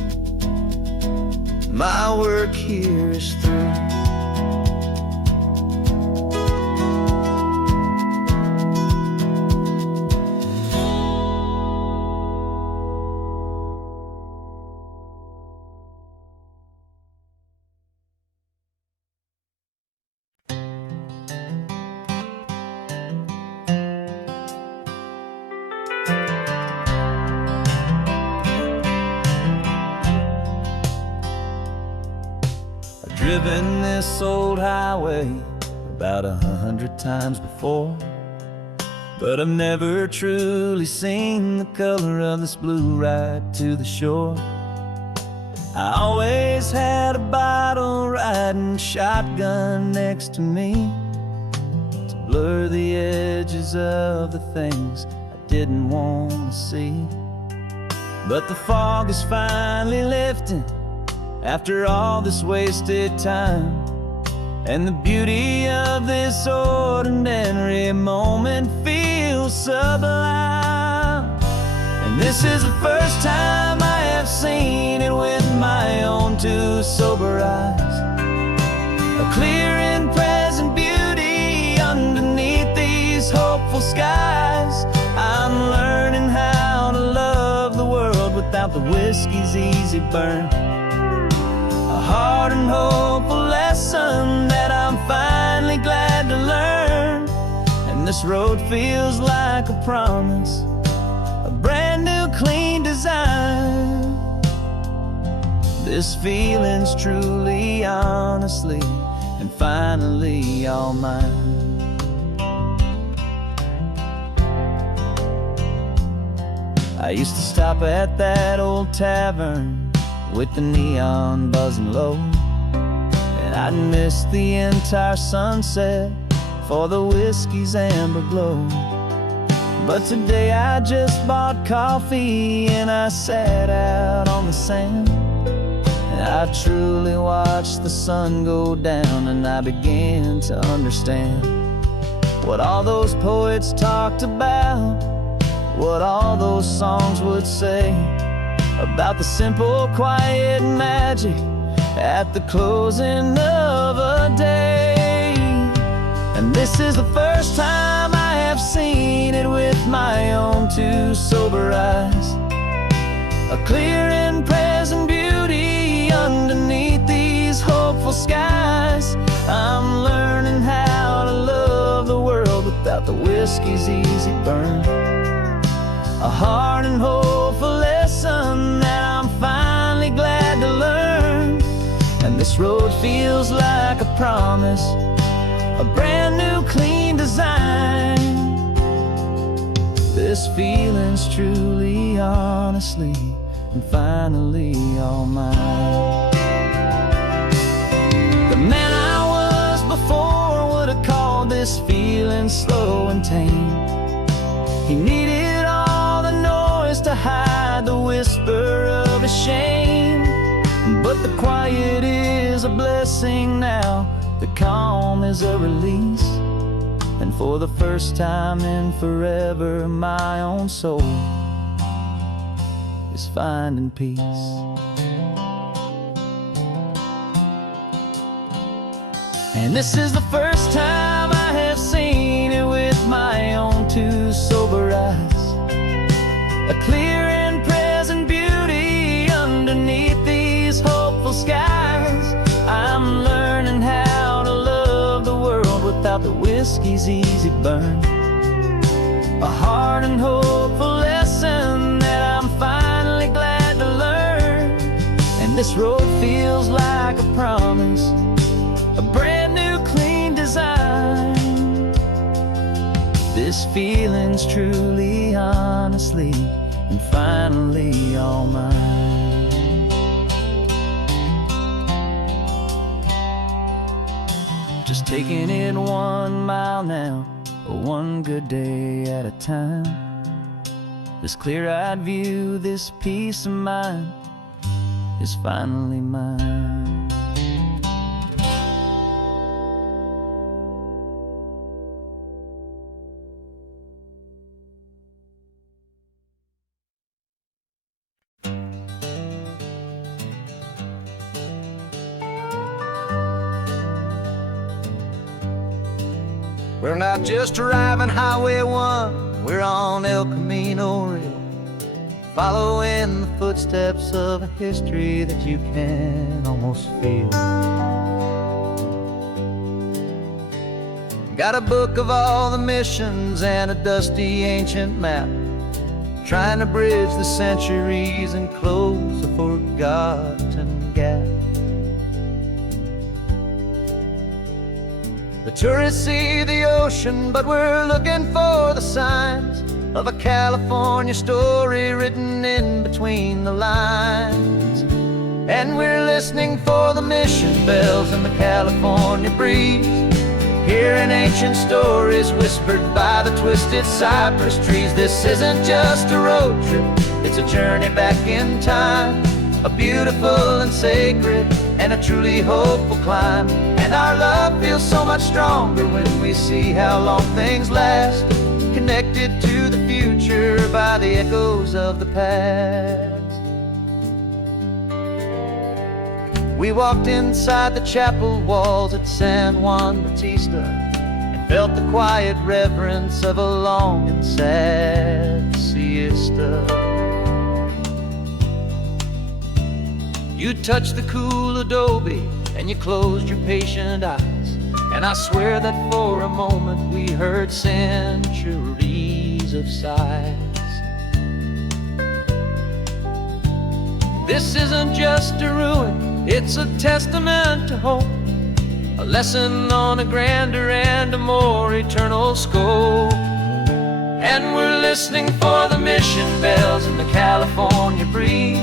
My work here is through. Driven this old highway about 100 times before, but I've never truly seen the color of this blue right to the shore. I always had a bottle riding shotgun next to me to blur the edges of the things I didn't want to see. But the fog is finally lifting after all this wasted time, and the beauty of this ordinary moment feels sublime. And this is the first time I have seen it with my own two sober eyes, a clear and present beauty underneath these hopeful skies. I'm learning how to love the world without the whiskey's easy burn, a hard and hopeful lesson that I'm finally glad to learn. And this road feels like a promise, a brand new clean design. This feeling's truly, honestly, and finally all mine. I used to stop at that old tavern with the neon buzzing low, and I'd miss the entire sunset for the whiskey's amber glow. But today I just bought coffee and I sat out on the sand, and I truly watched the sun go down, and I began to understand what all those poets talked about, what all those songs would say about the simple, quiet magic at the closing of a day. And this is the first time I have seen it with my own two sober eyes, a clear and present beauty underneath these hopeful skies. without the whiskey's easy burn. A hard and hopeful lesson that I'm finally glad to learn. And this road feels like a promise, a brand new clean design. This feeling's truly, honestly, and finally all mine. The man I was before would have called this feeling slow and tame. He needed all the noise to hide the whisper of his shame. But the quiet is a blessing now, the calm is a release. And for the first time in forever, my own soul is finding peace. And this is the first time I have seen it with my own two sober eyes. A clear and present beauty underneath these hopeful skies. I'm learning how to love the world without the whiskey's easy burn. A hard and hopeful lesson that I'm finally glad to learn. And this road feels like a promise, a brand new clean design. This feeling's truly, honestly, and finally all mine. Just taking it 1 mile now, one good day at a time. This clear-eyed view, this peace of mind is finally mine. We're not just driving Highway 1, we're on El Camino Real, following the footsteps of a history that you can almost feel. Got a book of all the missions and a dusty ancient map, trying to bridge the centuries and close a forgotten gap. The tourists see the ocean, but we're looking for the signs of a California story written in between the lines. And we're listening for the mission bells in the California breeze, hearing ancient stories whispered by the twisted cypress trees. This isn't just a road trip, it's a journey back in time, a beautiful and sacred and a truly hopeful climb. And our love feels so much stronger when we see how long things last, connected to the future by the echoes of the past. We walked inside the chapel walls at San Juan Bautista and felt the quiet reverence of a long and sad siesta. You touched the cool adobe and you closed your patient eyes, and I swear that for a moment we heard centuries of sighs. This isn't just a ruin, it's a testament to hope, a lesson on a grander and a more eternal scope. And we're listening for the mission bells in the California breeze,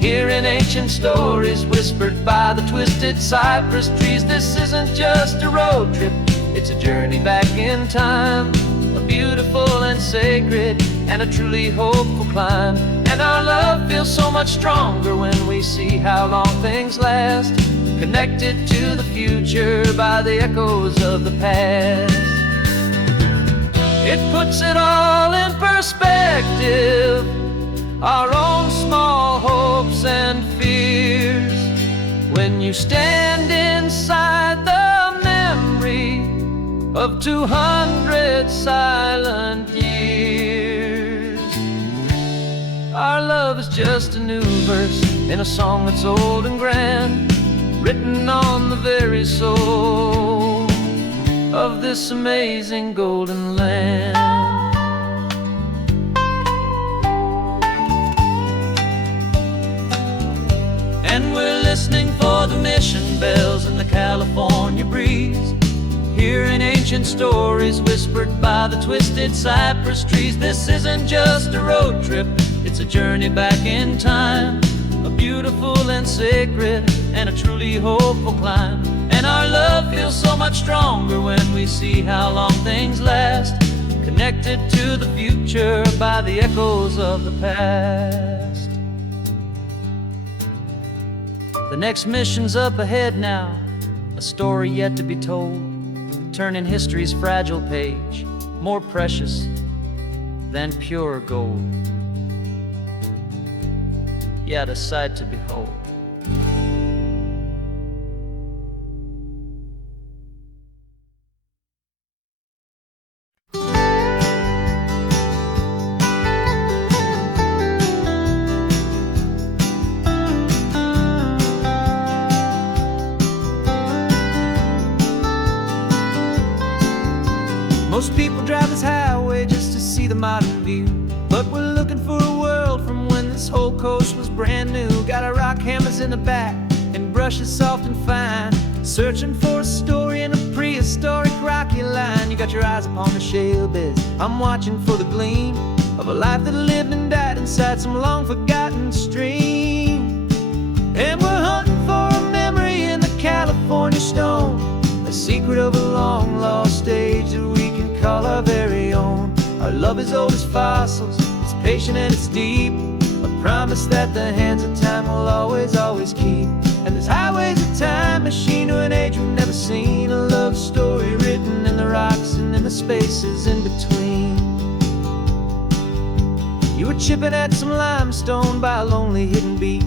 hearing ancient stories whispered by the twisted cypress trees. This isn't just a road trip, it's a journey back in time, a beautiful and sacred and a truly hopeful climb. And our love feels so much stronger when we see how long things last, connected to the future by the echoes of the past. It puts it all in perspective, our own small hopes and fears, when you stand inside the memory of 200 silent years. Our love is just a new verse in a song that's old and grand, written on the very soul of this amazing golden land. And we're listening for the mission bells in the California breeze, hearing ancient stories whispered by the twisted cypress trees. This isn't just a road trip, it's a journey back in time, a beautiful and sacred and a truly hopeful climb. And our love feels so much stronger when we see how long things last, connected to the future by the echoes of the past. The next mission's up ahead now, a story yet to be told, turning history's fragile page more precious than pure gold. Yet a sight to behold. Most people drive this highway just to see the modern view, but we're looking for a world from when this whole coast was brand new. Got our rock hammers in the back and brushes soft and fine, searching for a story in a prehistoric rocky line. You got your eyes upon the shale beds, I'm watching for the gleam of a life that lived and died inside some long forgotten stream. And we're hunting for a memory in the California stone, a secret of a long lost age that we can call our very own. Our love is old as fossils, it's patient and it's deep, a promise that the hands of time will always, always keep. And this highway's a time machine to an age we've never seen, a love story written in the rocks and in the spaces in between. You were chipping at some limestone by a lonely hidden beach,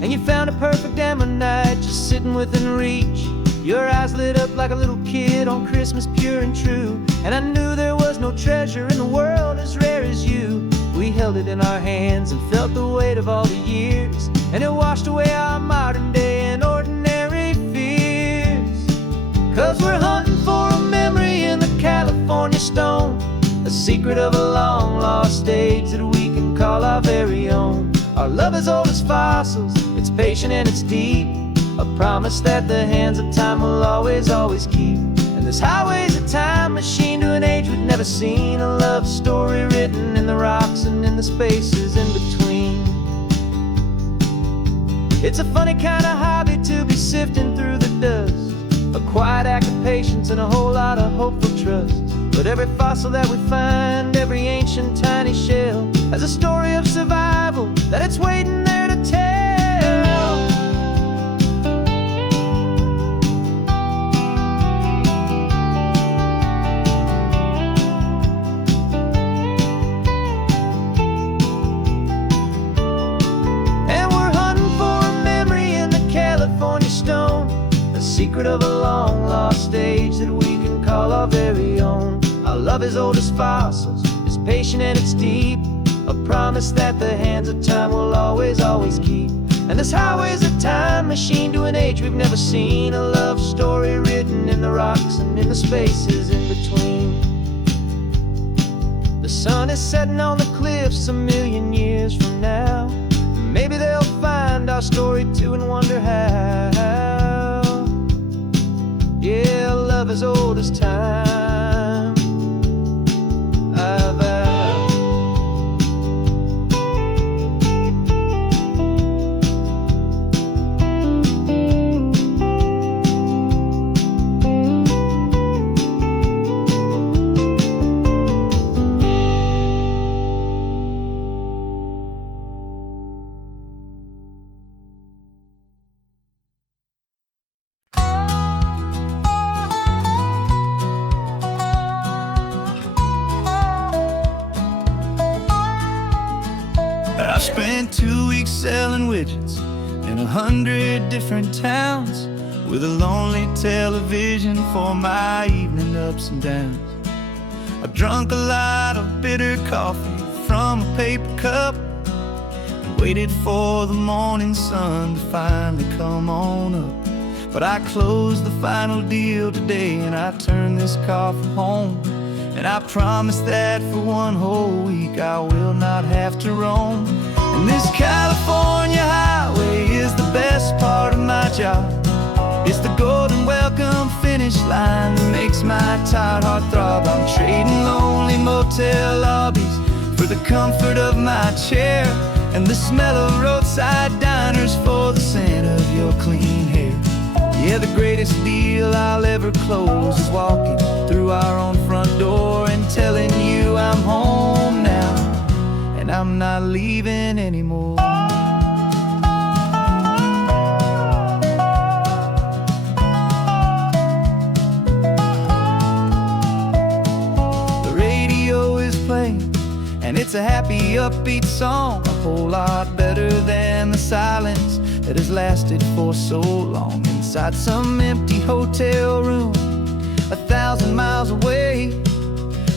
and you found a perfect ammonite just sitting within reach. Your eyes lit up like a little kid on Christmas, pure and true, and I knew there was no treasure in the world as rare as you. We held it in our hands and felt the weight of all the years, and it washed away our modern day and ordinary fears. 'Cause we're hunting for a memory in the California stone, a secret of a long lost age that we can call our very own. Our love is old as fossils, it's patient and it's deep, a promise that the hands of time will always, always keep. And this highway's a time machine to an age we've never seen, a love story written in the rocks and in the spaces in between. It's a funny kind of hobby to be sifting through the dust, a quiet act of patience and a whole lot of hopeful trust. But every fossil that we find, every ancient tiny shell, has a story of survival that it's waiting there to tell. Secret of a long lost age that we can call our very own. Our love is old as fossils, it's patient and it's deep, a promise that the hands of time will always, always keep. And this highway's a time machine to an age we've never seen, a love story written in the rocks and in the spaces in between. The sun is setting on the cliffs a million years from now, maybe they'll find our story too and wonder how. Yeah, love as old as time, I vow. I spent 2 weeks selling widgets in 100 different towns, with a lonely television for my evening ups and downs. I drunk a lot of bitter coffee from a paper cup and waited for the morning sun to finally come on up. But I closed the final deal today, and I turned this car for home. And I promise that for one whole week I will not have to roam. And this California highway is the best part of my job. It's the golden welcome finish line that makes my tired heart throb. I'm trading lonely motel lobbies for the comfort of my chair, and the smell of roadside diners for the scent of your clean hair. Yeah, the greatest deal I'll ever close is walking through our own front door and telling you I'm home now, and I'm not leaving anymore. The radio is playing, and it's a happy, upbeat song, a whole lot better than the silence that has lasted for so long. Inside some empty hotel room 1,000 miles away,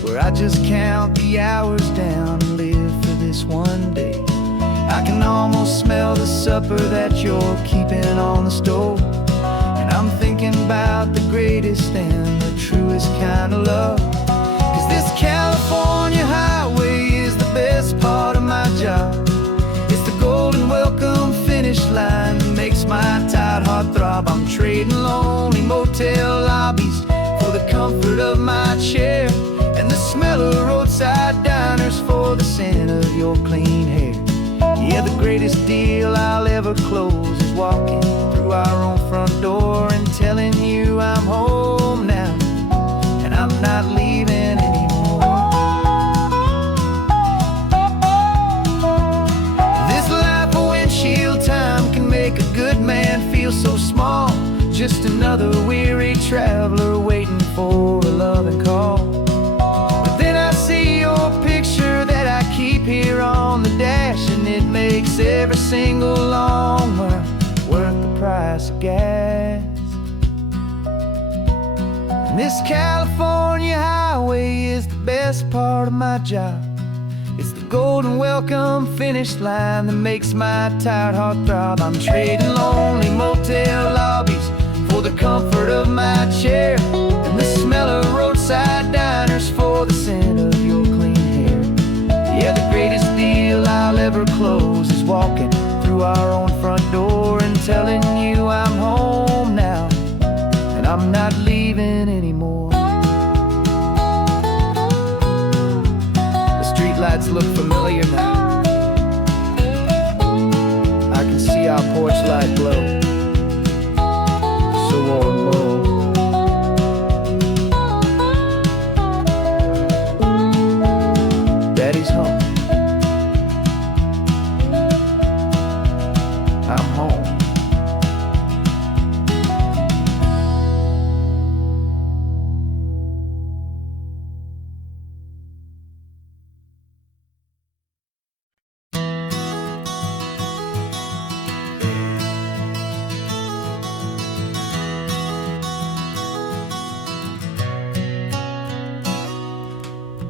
where I just count the hours down and live for this one day. I can almost smell the supper that you're keeping on the stove, and I'm thinking about the greatest and the truest kind of love. 'Cause this California highway is the best part of my job. It's the golden welcome finish line that makes my tired heart throb. I'm trading lonely motel lobbies for the comfort of my chair, and the smell of roadside diners for the scent of your clean hair. Yeah, the greatest deal I'll ever close is walking through our own front door and telling you I'm home now, and I'm not leaving anymore. This life of windshield time can make a good man feel so small, just another weary traveler waiting for a loving call. But then I see your picture that I keep here on the dash, and it makes every single long mile worth the price of gas. And this California highway is the best part of my job. It's the golden welcome finish line that makes my tired heart throb. I'm trading lonely motel lobbies for the comfort of my chair, and the smell of roadside diners for the scent of your clean hair. Yeah, the greatest deal I'll ever close is walking through our own front door and telling you I'm home now, and I'm not leaving anymore. The streetlights look familiar now. I can see our porch light glow, so warm, low. Daddy's home. I'm home.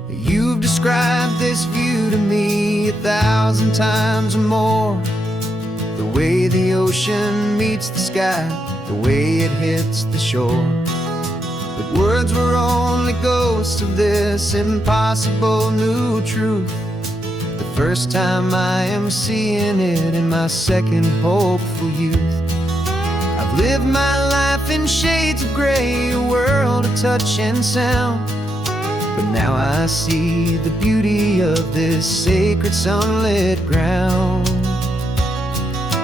You've described this view to me 1,000 times or more. The way the ocean meets the sky, the way it hits the shore. But words were only ghosts of this impossible new truth. The first time I am seeing it in my second hopeful youth. I've lived my life in shades of gray, a world of touch and sound. But now I see the beauty of this sacred sunlit ground.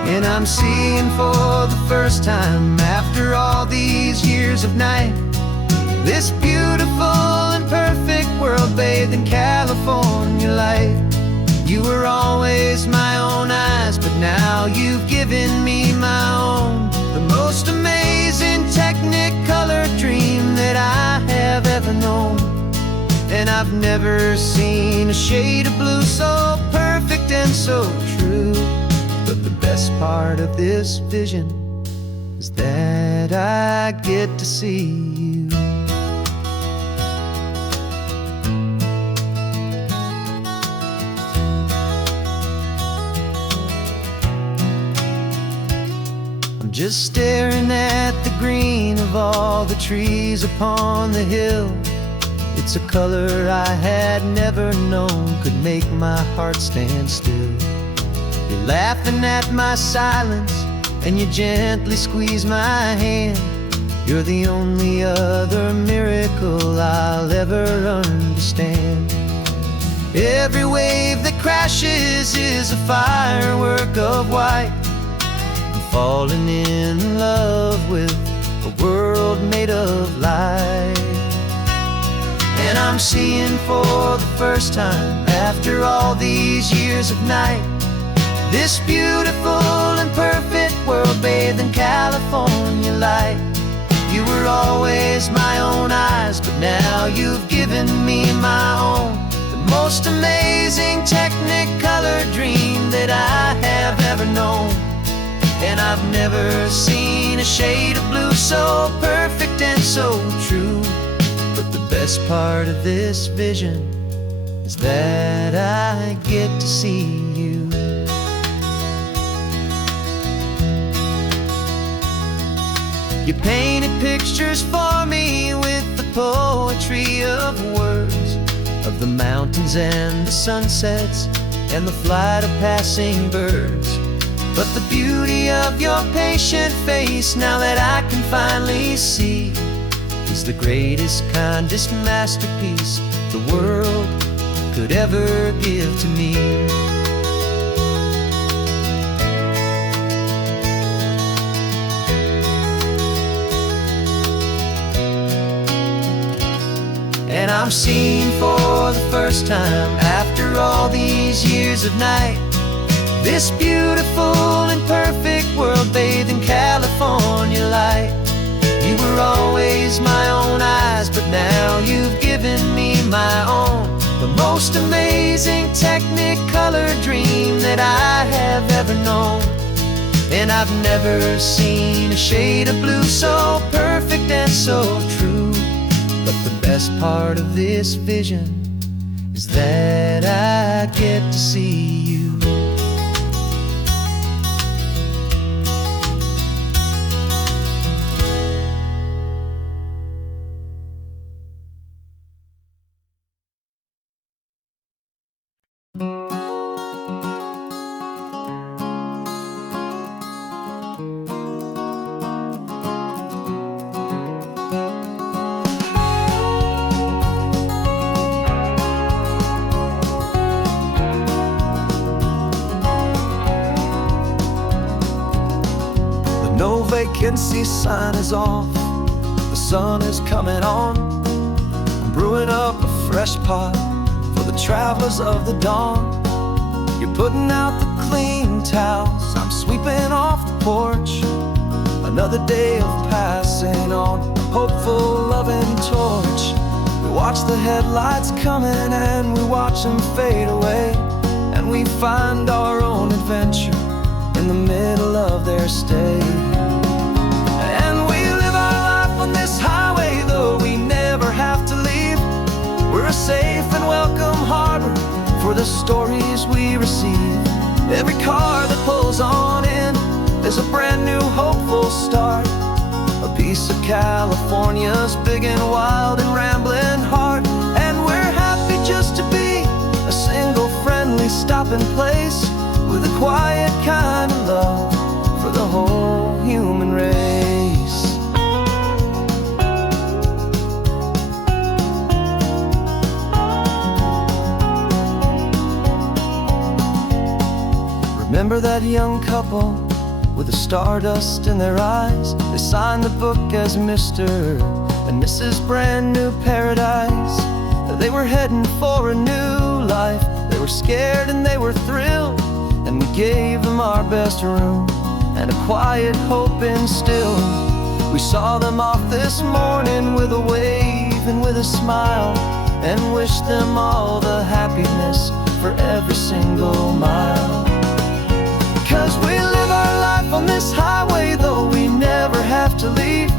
And I'm seeing for the first time after all these years of night, this beautiful and perfect world bathed in California light. You were always my own eyes, but now you've given me my own. The most amazing technicolor dream that I have ever known. And I've never seen a shade of blue so perfect and so true. But the best part of this vision is that I get to see you. just staring at the green of all the trees upon the hill. It's a color I had never known could make my heart stand still. You're laughing at my silence, and you gently squeeze my hand. You're the only other miracle I'll ever understand. Every wave that crashes is a firework of white. I'm falling in love with a world made of light. And I'm seeing for the first time, after all these years of night, this beautiful and perfect world bathed in California light. You were always my own eyes, but now you've given me my own. The most amazing technicolor dream that I have ever known. And I've never seen a shade of blue so perfect and so true. But the best part of this vision is that I get to see you. You painted pictures for me with the poetry of words, of the mountains and the sunsets and the flight of passing birds. But the beauty of your patient face, now that I can finally see, is the greatest, kindest masterpiece the world could ever give to me. And I'm seeing for the first time, after all these years of night, this beautiful and perfect world bathed in California light. You were always my own eyes, but now you've given me my own. The most amazing technicolor dream that I have ever known. And I've never seen a shade of blue so perfect and so true. But the best part of this vision is that I get to see you. No vacancy sign is off, the sun is coming on. I'm brewing up a fresh pot for the travelers of the dawn. You're putting out the clean towels, I'm sweeping off the porch. Another day of passing on, a hopeful, loving torch. We watch the headlights coming and we watch them fade away. And we find our own adventure in the middle of their stay. And we live our life on this highway, though we never have to leave. We're a safe and welcome harbor for the stories we receive. Every car that pulls on in is a brand new hopeful start. A piece of California's big and wild and rambling heart. And we're happy just to be a single friendly stopping place, with a quiet kind of love for the whole human race. Remember that young couple with the stardust in their eyes? They signed the book as Mr. and Mrs. Brand New Paradise. They were heading for a new life. They were scared and they were thrilled, and we gave them our best room and a quiet hope instilled. We saw them off this morning with a wave and with a smile, and wished them all the happiness for every single mile. 'Cause we live our life on this highway, though we never have to leave.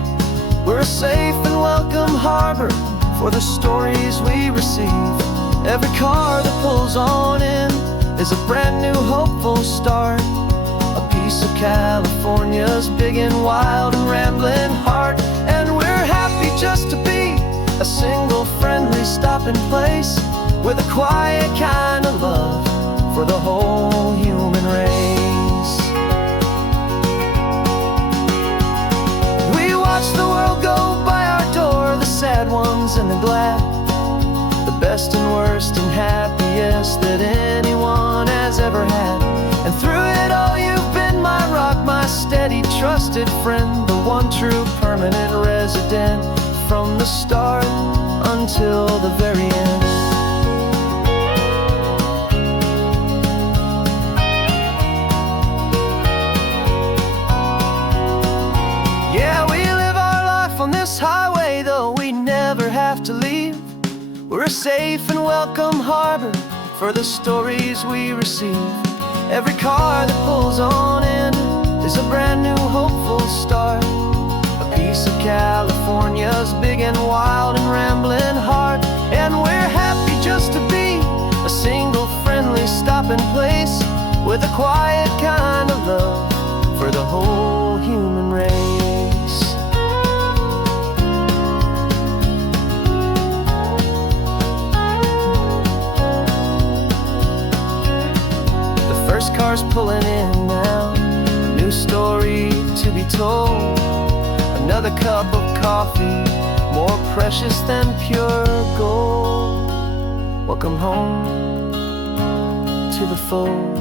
We're a safe and welcome harbor for the stories we receive. Every car that pulls on in is a brand new hopeful start. A piece piece of California's big and wild and rambling heart. And we're happy just to be a single friendly stopping place with a quiet kind of love for the whole human race. We watch the world go by our door, the sad ones and the glad, the best and worst and happiest that anyone has ever had. And through it all you've been my rock, my steady trusted friend, the one true permanent resident from the start until the very end. Yeah, we live our life on this highway, though we never have to leave. We're a safe and welcome harbor for the stories we receive. Every car that pulls on in is a brand new hopeful start, a piece of California's big and wild and rambling heart. And we're happy just to be a single friendly stopping place with a quiet kind of love for the whole human race. First car's pulling in now, a new story to be told. Another cup of coffee, more precious than pure gold. Welcome home to the fold.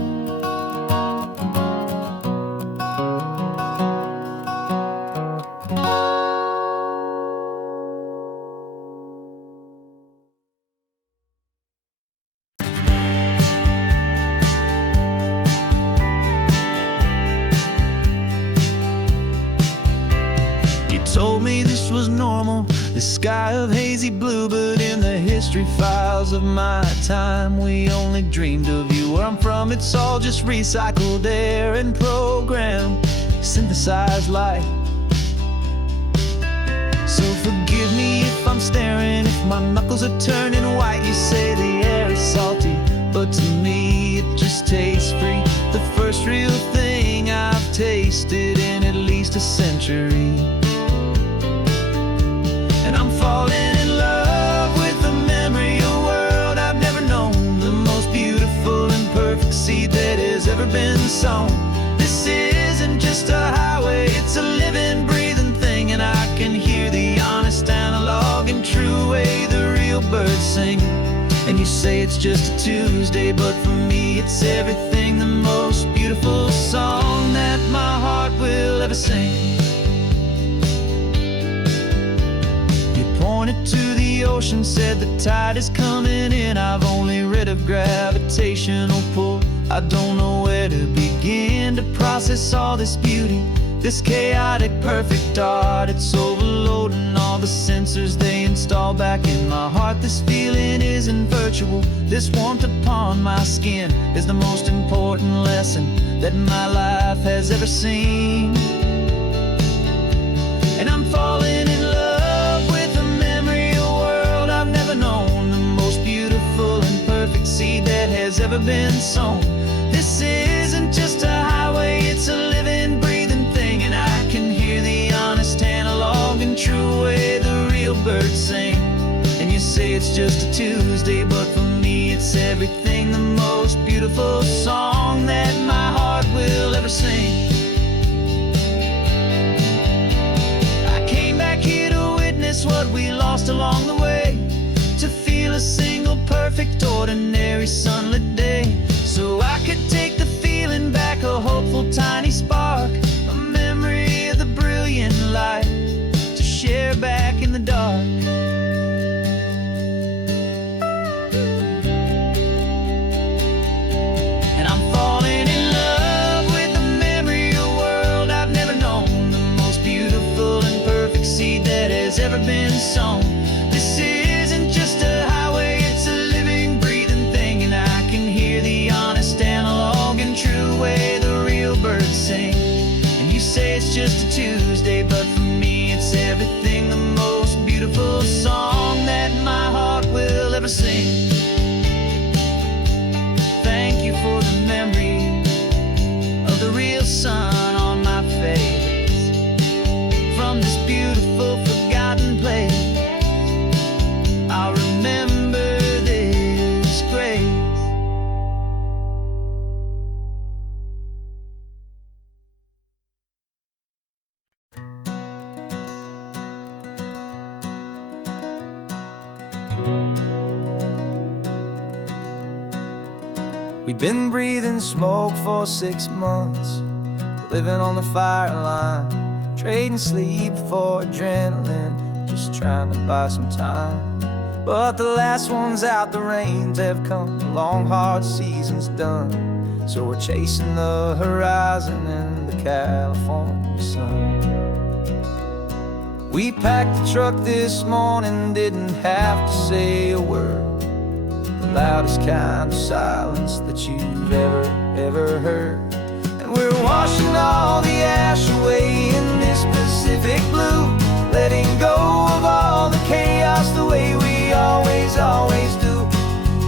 Told me this was normal, the sky of hazy blue, but in the history files of my time we only dreamed of you. Where I'm from, it's all just recycled air and programmed, synthesized light. So forgive me if I'm staring, if my knuckles are turning white. You say the air is salty, but to me it just tastes free. The first real thing I've tasted in at least a century. And I'm falling in love with the memory of a world I've never known, the most beautiful and perfect seed that has ever been sown. This isn't just a highway, it's a living, breathing thing, and I can hear the honest, analog, and true way the real birds sing. And you say it's just a Tuesday, but for me it's everything, the most beautiful song that my heart will ever sing. Pointed to the ocean, said the tide is coming in. I've only read of gravitational pull. I don't know where to begin to process all this beauty, this chaotic perfect art. It's overloading all the sensors they install back in my heart. This feeling isn't virtual, this warmth upon my skin is the most important lesson that my life has ever seen. And I'm falling in love with a memory of a world I've never known, the most beautiful and perfect seed that has ever been sown. This isn't just a highway, it's a living, breathing thing, and I can hear the honest, analog, and true way the real birds sing. And you say it's just a Tuesday, but for me it's everything, the most beautiful song that my heart will ever sing. What we lost along the way, to feel a single perfect ordinary sunlit day, so I could take the feeling back, a hopeful tiny spark, a memory of the brilliant light to share back in the dark. And I'm falling in love with the memory of a world I've never known, the most beautiful and perfect seed that has ever been sown. This is We've been breathing smoke for 6 months, living on the fire line, trading sleep for adrenaline, just trying to buy some time. But the last one's out, the rains have come, the long hard season's done. So we're chasing the horizon in the California sun. We packed the truck this morning, didn't have to say a word. The loudest kind of silence that you've ever heard. And we're washing all the ash away in this Pacific blue, letting go of all the chaos the way we always do.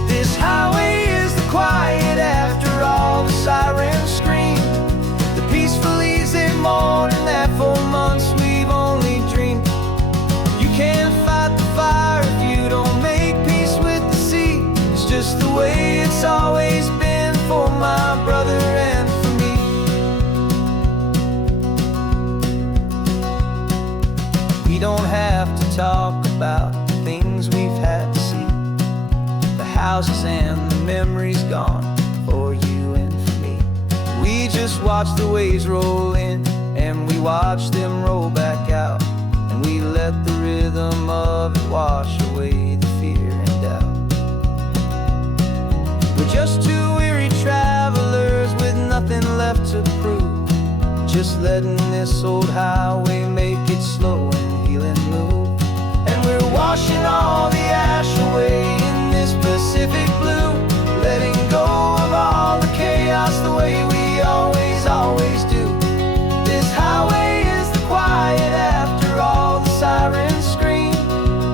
This highway is the quiet after all the sirens scream, the peaceful easy morning that for months we've only dreamed. You can't fight the fire if you don't make peace with the sea. It's just the way it's always been for my brother and for me. We don't have to talk about the things we've had to see, the houses and the memories gone for you and for me. We just watch the waves roll in and we watch them roll back out, and we let the rhythm of it wash away the fear and doubt. We're just two weary travelers with nothing left to prove, just letting this old highway make it slow and healing move. And we're washing all the ash away in this Pacific blue, letting go of all the chaos the way we always do. This highway is the quiet after all the sirens scream,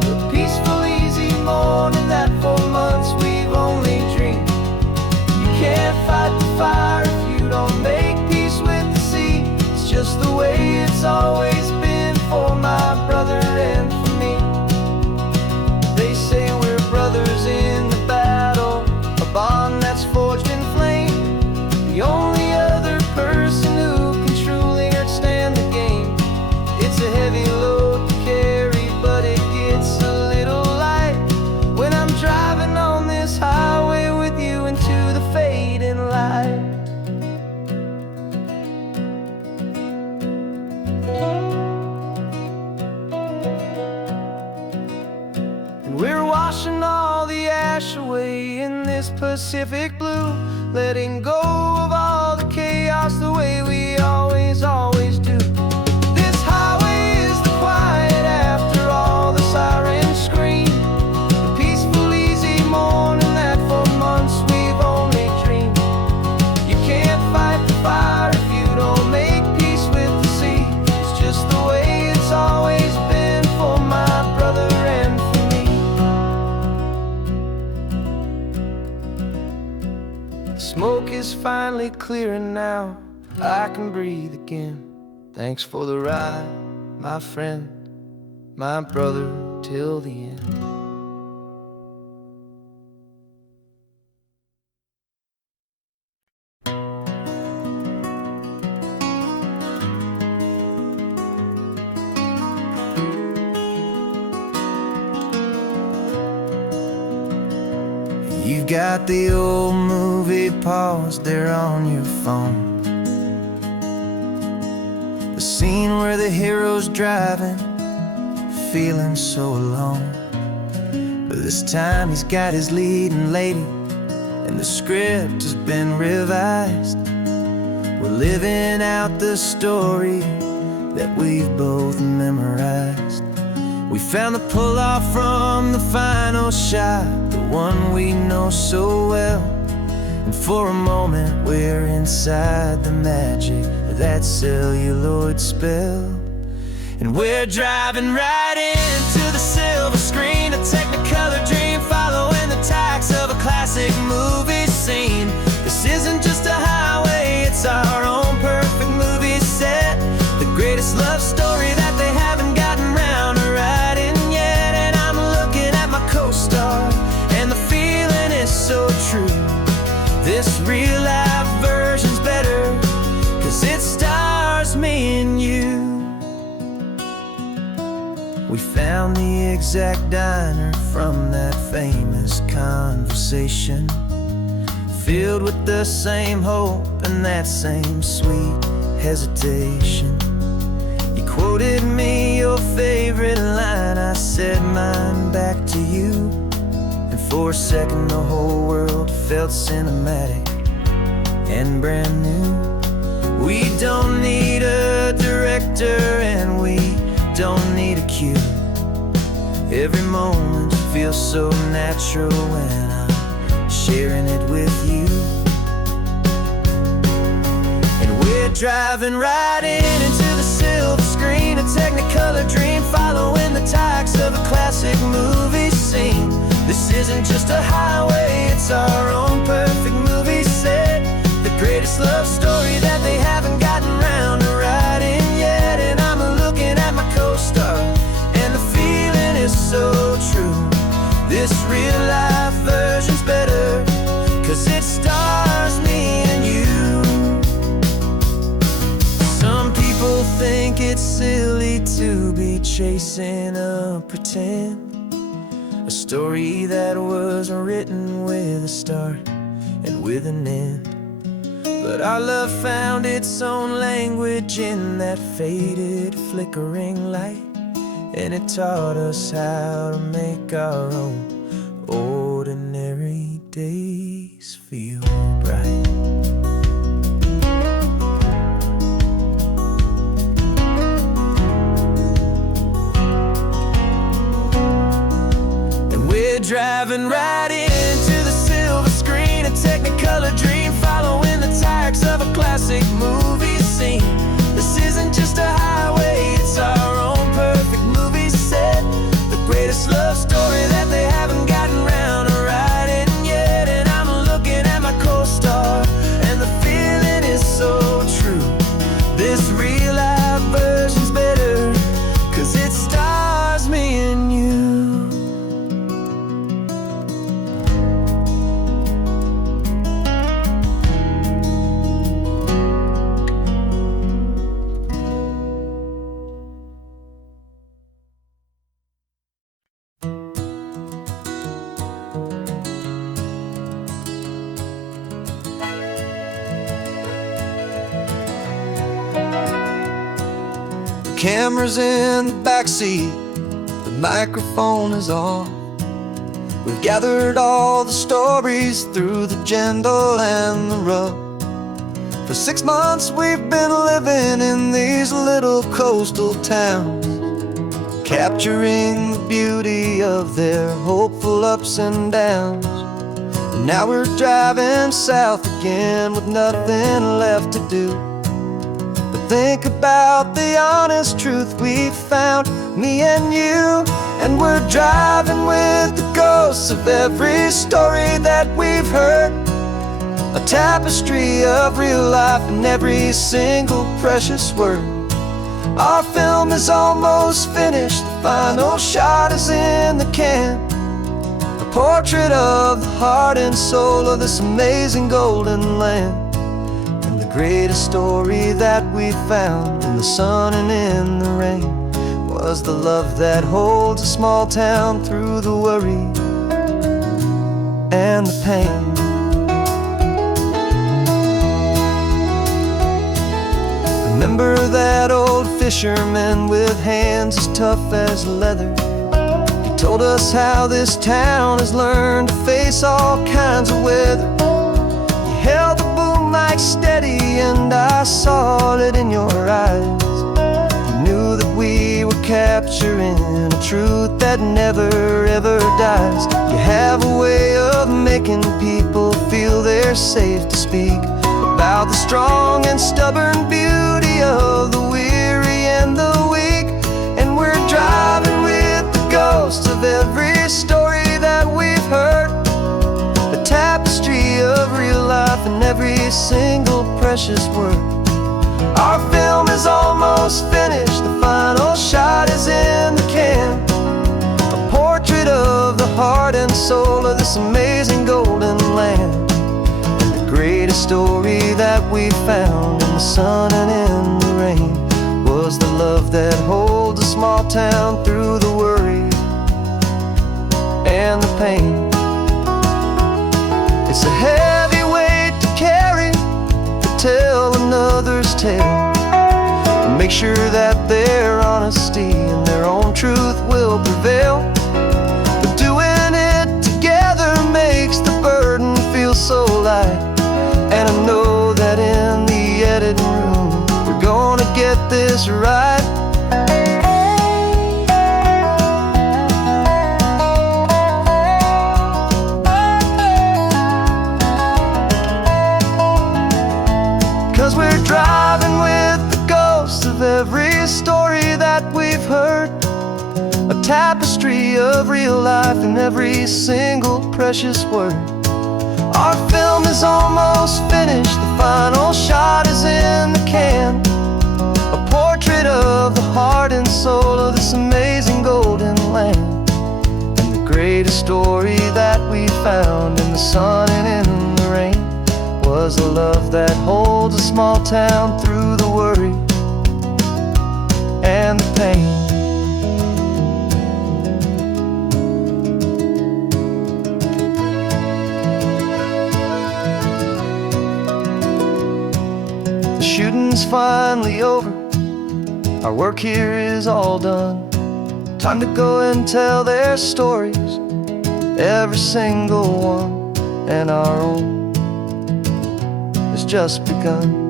the peaceful easy morning that for months we've only dreamed. You can't fight the fire if you don't make peace with the sea. It's just the way it's always been for my brother and for me. They say we're brothers in the battle, a bond that's forged in flame. The only other person who can truly understand the game. It's a heavy load to carry, but it gets a little light when I'm driving on this highway with you into the fading light. And we're washing all the ash away in this Pacific blue, letting go of all the chaos the way we always do. This highway is the quiet after all the sirens scream, the peaceful easy morning that for months we've only dreamed. You can't fight the fire if you don't make peace with the sea. It's just the way it's always been for my brother and for me. The smoke is finally clearing now, I can breathe again. Thanks for the ride, my friend, my brother, till the end. You've got the old movie paused there on your phone, the scene where the hero's driving, feeling so alone. But this time he's got his leading lady, and the script has been revised. We're living out the story that we've both memorized. We found the pull-off from the final shot, the one we know so well. And for a moment we're inside the magic of that celluloid spell. And we're driving right into the silver screen, a Technicolor dream, following the tacks of a classic movie scene. This isn't just a highway, it's our own perfect movie set, the greatest love story that they haven't gotten round to writing yet. And I'm looking at my co-star, and the feeling is so true. This real life version's better, 'cause it stars me and you. We found the exact diner from that famous conversation, filled with the same hope and that same sweet hesitation. You quoted me your favorite line, I said mine back to you, and for a second the whole world felt cinematic and brand new. We don't need a director and we don't need a cue. Every moment feels so natural when I'm sharing it with you. And we're driving right into the silver screen, a Technicolor dream, following the tacks of a classic movie scene. This isn't just a highway, it's our own perfect movie set, the greatest love story that they haven't gotten round to writing yet. And I'm looking at my co-star, and the feeling is so true. This real life version's better, 'cause it stars me and you. Some people think it's silly to be chasing a pretend, a story that was written with a start and with an end. But our love found its own language in that faded, flickering light, and it taught us how to make our own ordinary days feel bright. And we're driving right into the silver screen, a Technicolor dream, following the tacks of a classic movie scene. This isn't just a highway, it's our own perfect movie set, the greatest love story that they haven't gotten round to writing yet. And I'm looking at my co-star, and the feeling is so true. This real life version's better, 'cause it stars me and you. Camera's in the backseat, the microphone is on. We've gathered all the stories through the gentle and the rough. For 6 months we've been living in these little coastal towns, capturing the beauty of their hopeful ups and downs. And now we're driving south again with nothing left to do. Think about the honest truth we found, me and you. And we're driving with the ghosts of every story that we've heard, a tapestry of real life in every single precious word. Our film is almost finished, the final shot is in the can, a portrait of the heart and soul of this amazing golden land. Greatest story that we found in the sun and in the rain was the love that holds a small town through the worry and the pain. Remember that old fisherman with hands as tough as leather? He told us how this town has learned to face all kinds of weather. You held the boom mic steady and I saw it in your eyes. You knew that we were capturing a truth that never ever dies. You have a way of making people feel they're safe to speak about the strong and stubborn beauty of the weary and the weak. And we're driving with the ghosts of every story that we've heard, the tapestry of real life in every single precious word. Our film is almost finished, the final shot is in the can, a portrait of the heart and soul of this amazing golden land. And the greatest story that we found in the sun and in the rain was the love that holds a small town through the worry and the pain. It's a heavy weight another's tale. Make sure that their honesty and their own truth will prevail. But doing it together makes the burden feel so light. And I know that in the editing room we're gonna get this right. 'Cause we're driving with the ghosts of every story that we've heard, a tapestry of real life in every single precious word. Our film is almost finished, the final shot is in the can, a portrait of the heart and soul of this amazing golden land. And the greatest story that we found in the sun and in the rain was a love that holds a small town through the worry and the pain. The shooting's finally over, our work here is all done. Time to go and tell their stories, every single one, and our own has just begun.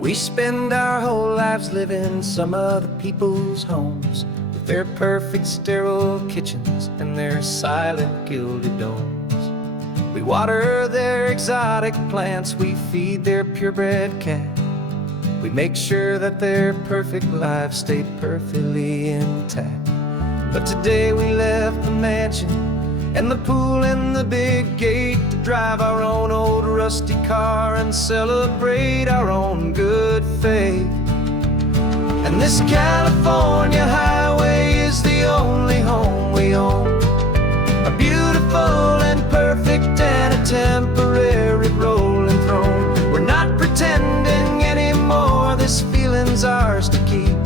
We spend our whole lives living some other people's homes, with their perfect sterile kitchens and their silent gilded domes. We water their exotic plants, we feed their purebred cat. We make sure that their perfect lives stay perfectly intact. But today we left the mansion and the pool and the big gate to drive our own old rusty car and celebrate our own good faith. And this California highway is the only home we own, a beautiful and perfect and a temporary rolling throne. We're not pretending anymore, this feeling's ours to keep,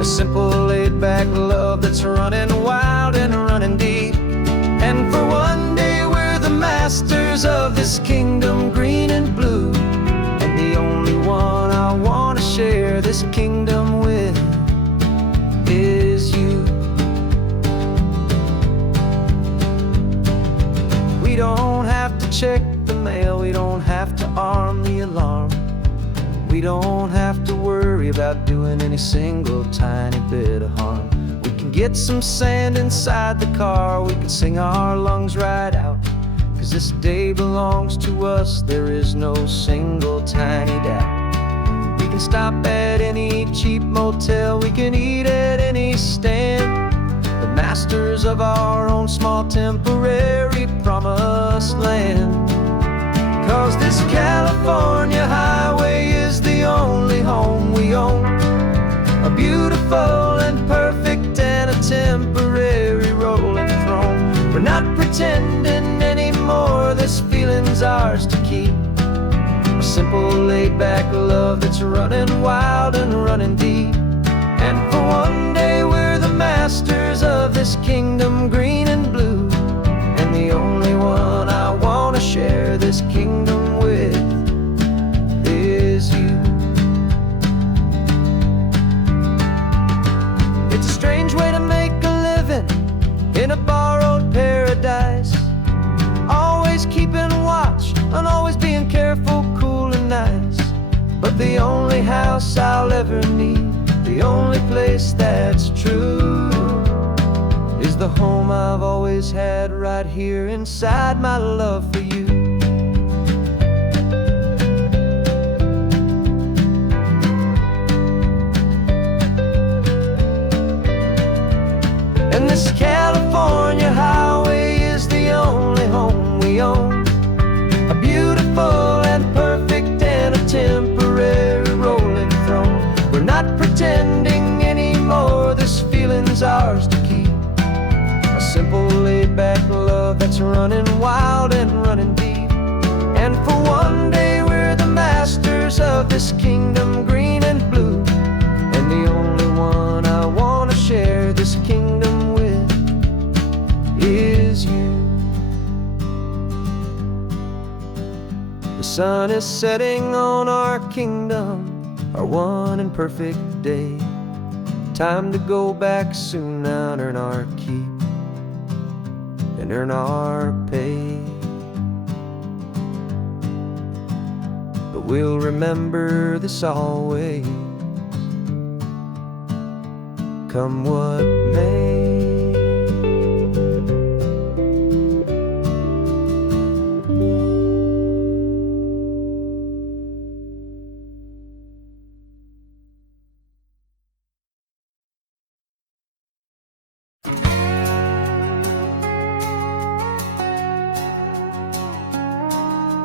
a simple laid-back love that's running wild and running deep. And for one day we're the masters of this kingdom green and blue, and the only one I want to share this kingdom with is you. We don't have to check the mail, we don't have to arm the alarm, we don't have to worry about doing any single tiny bit of harm. We can get some sand inside the car, we can sing our lungs right out, 'cause this day belongs to us, there is no single tiny doubt. We can stop at any cheap motel, we can eat at any stand, the masters of our own small temporary promised land. 'Cause this California highway is the only home we own, a beautiful and perfect and a temporary rolling throne. We're not pretending anymore, this feeling's ours to keep, a simple laid-back love that's running wild and running deep. And for one day we're the masters of this kingdom green and blue, and the only one I want to share this kingdom with is you. It's a strange way to make a living in a borrowed paradise, always keeping watch and always being careful, cool and nice. But the only house I'll ever need, the only place that's true, is the home I've always had right here inside my love for you. And this California highway is the only home we own, a beautiful and perfect and a temporary rolling throne. We're not pretending anymore, this feeling's ours to keep, a simple laid-back love that's running wild and running deep. And for one day we're the masters of this kingdom green and blue, and The sun is setting on our kingdom, our one and perfect day. Time to go back soon and earn our keep and earn our pay. But we'll remember this always, come what may.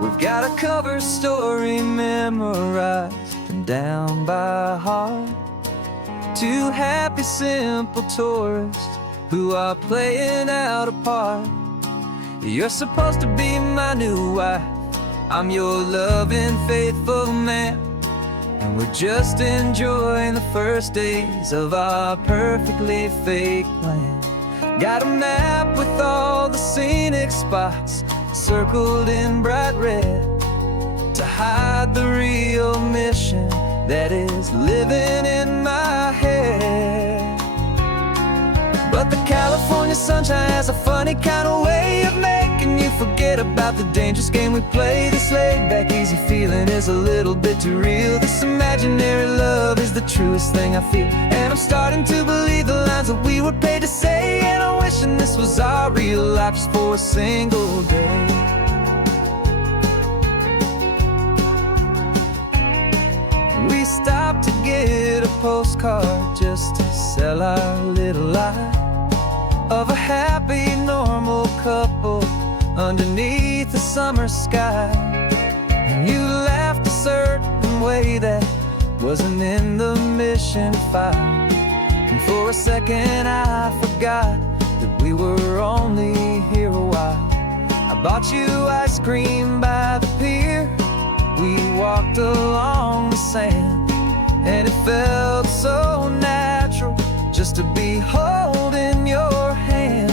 We've got a cover story memorized and down by heart. Two happy, simple tourists who are playing out a part. You're supposed to be my new wife, I'm your loving, faithful man, and we're just enjoying the first days of our perfectly fake plan. Got a map with all the scenic spots circled in bright red to hide the real mission that is living in my head. But the California sunshine has a funny kind of way of making you forget about the dangerous game we play. This laid-back, easy feeling is a little bit too real. This imaginary love is the truest thing I feel, and I'm starting to believe the lines that we were paid to say. And I'm wishing this was our real life just for a single day. We stopped to get a postcard just to sell our little lie of a happy, normal couple underneath the summer sky. And you laughed a certain way that wasn't in the mission file, and for a second I forgot that we were only here a while. I bought you ice cream by the pier, we walked along the sand, and it felt so natural just to be holding your hand.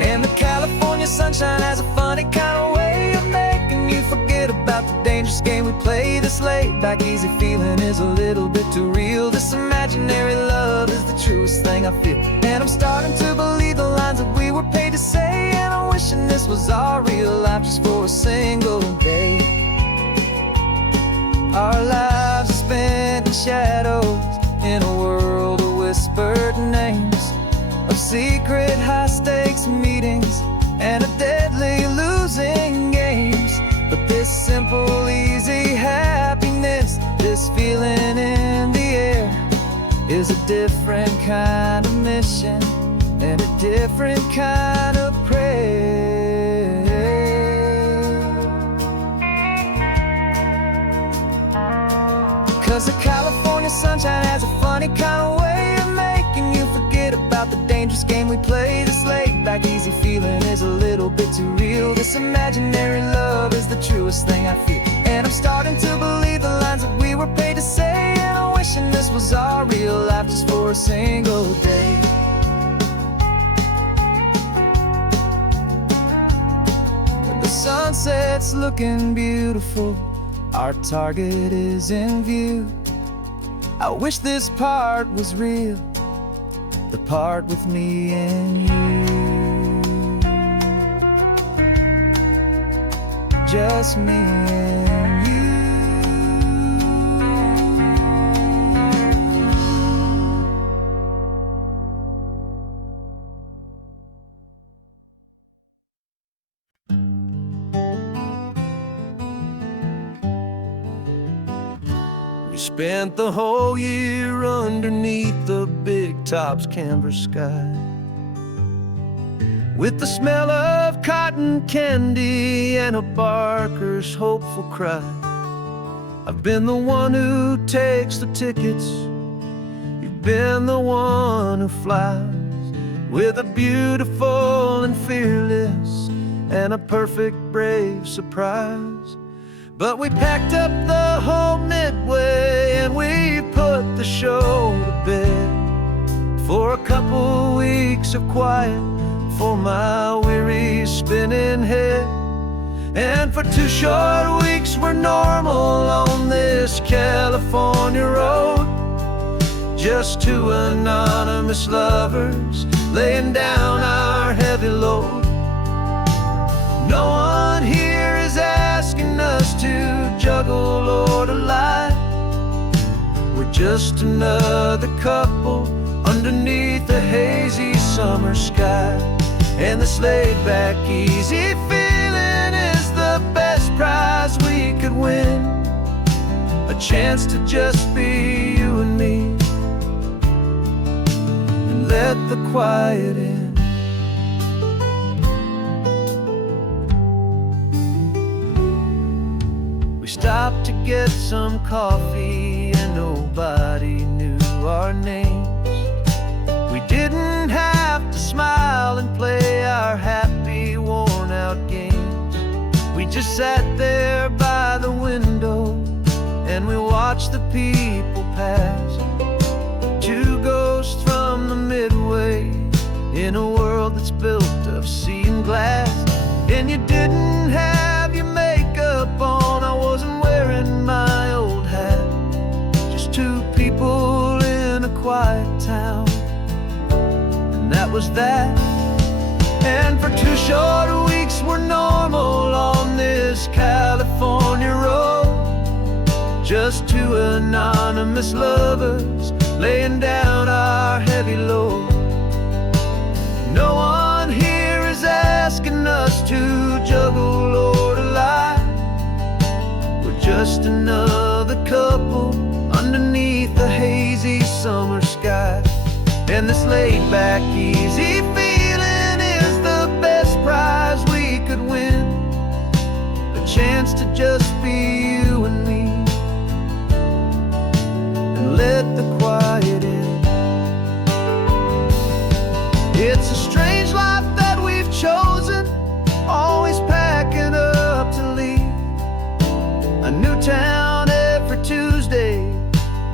And the California sunshine has a funny kind of way of making you forget about the dangerous game we play. This laid-back, easy feeling is a little bit too real. This imaginary love is the truest thing I feel, and I'm starting to believe the lines that we were paid to say. And I'm wishing this was our real life just for a single day. Our lives are spent in shadows in a world of whispered names, of secret high-stakes meetings and of deadly losing games. But this simple, easy happiness, this feeling in the air, is a different kind of mission and a different kind of prayer. 'Cause the California sunshine has a funny kind of way of making you forget about the dangerous game we play. This laid-back, easy feeling is a little bit too real. This imaginary love is the truest thing I feel, and I'm starting to believe the lines that we were paid to say. And I'm wishing this was our real life just for a single day. And the sunset's looking beautiful, our target is in view. I wish this part was real, the part with me and you, just me and you. We spent the whole year underneath the big top's canvas sky, with the smell of cotton candy and a barker's hopeful cry. I've been the one who takes the tickets, you've been the one who flies, with a beautiful and fearless and a perfect brave surprise. But we packed up the whole Midway and we put the show to bed for a couple weeks of quiet for my weary spinning head. And for 2 short weeks we're normal on this California road. Just 2 anonymous lovers laying down our heavy load. No one here is asking us to juggle or to lie. We're just another couple underneath a hazy summer sky. And this laid-back, easy feeling is the best prize we could win. A chance to just be you and me, and let the quiet in. We stopped to get some coffee and nobody knew our names. We didn't have to smile and play our happy, worn-out games. We just sat there by the window and we watched the people pass. 2 ghosts from the Midway in a world that's built of sea and glass. And you didn't have your makeup on, I wasn't wearing my old hat. Just 2 people in a quiet town, and that was that. And for 2 short weeks we're normal on this California road. Just 2 anonymous lovers laying down our heavy load. No one here is asking us to juggle or to lie. We're just another couple underneath the hazy summer sky. And this laid-back, easy feeling is the best prize we could win. A chance to just be you and me, and let the quiet in. It's a strange life that we've chosen, always packing up to leave. A new town every Tuesday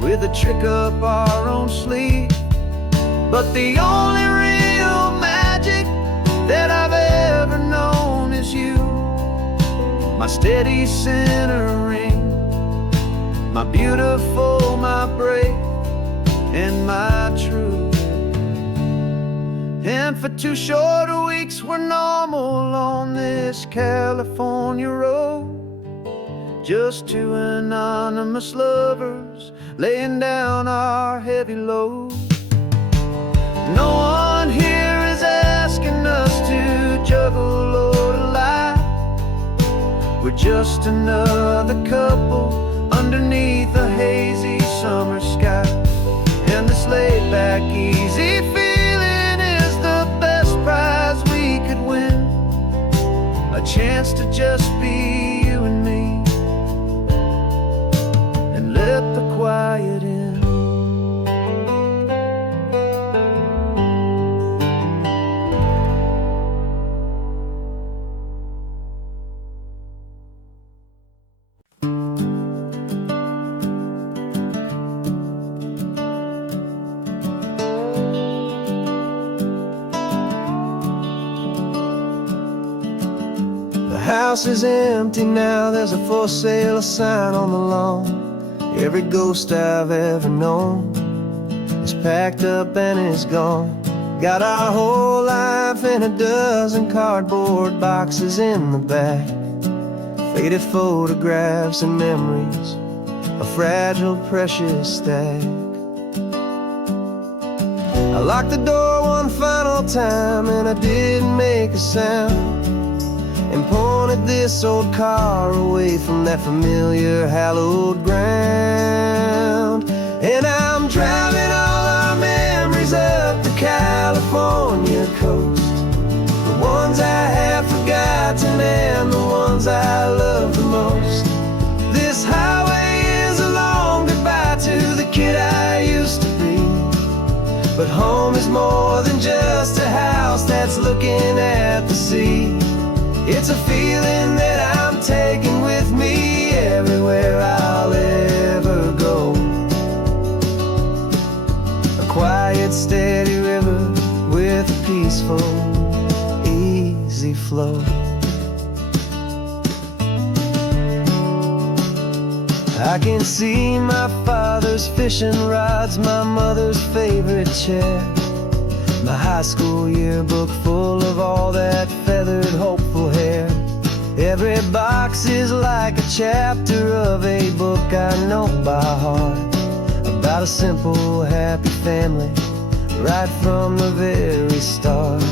with a trick up our own sleeve. But the only real magic that I've ever known is you. My steady centering, my beautiful, my brave, and my true. And for 2 short weeks we're normal on this California road. Just 2 anonymous lovers laying down our heavy load. No one here is asking us to juggle or to lie. We're just another couple underneath a hazy summer sky. And this laid-back, easy feeling is the best prize we could win. A chance to just be you and me, and let the quiet in. The house is empty now, there's a for sale sign on the lawn. Every ghost I've ever known is packed up and is gone. Got our whole life in a dozen cardboard boxes in the back. Faded photographs and memories, a fragile, precious stack. I locked the door one final time and I didn't make a sound, and pointed this old car away from that familiar hallowed ground. And I'm driving all our memories up the California coast, the ones I have forgotten and the ones I love the most. This highway is a long goodbye to the kid I used to be, but home is more than just a house that's looking at the sea. It's a feeling that I'm taking with me everywhere I'll ever go. A quiet, steady river with a peaceful, easy flow. I can see my father's fishing rods, my mother's favorite chair, my high school yearbook full of all that feathered, hopeful hair. Every box is like a chapter of a book I know by heart, about a simple, happy family, right from the very start.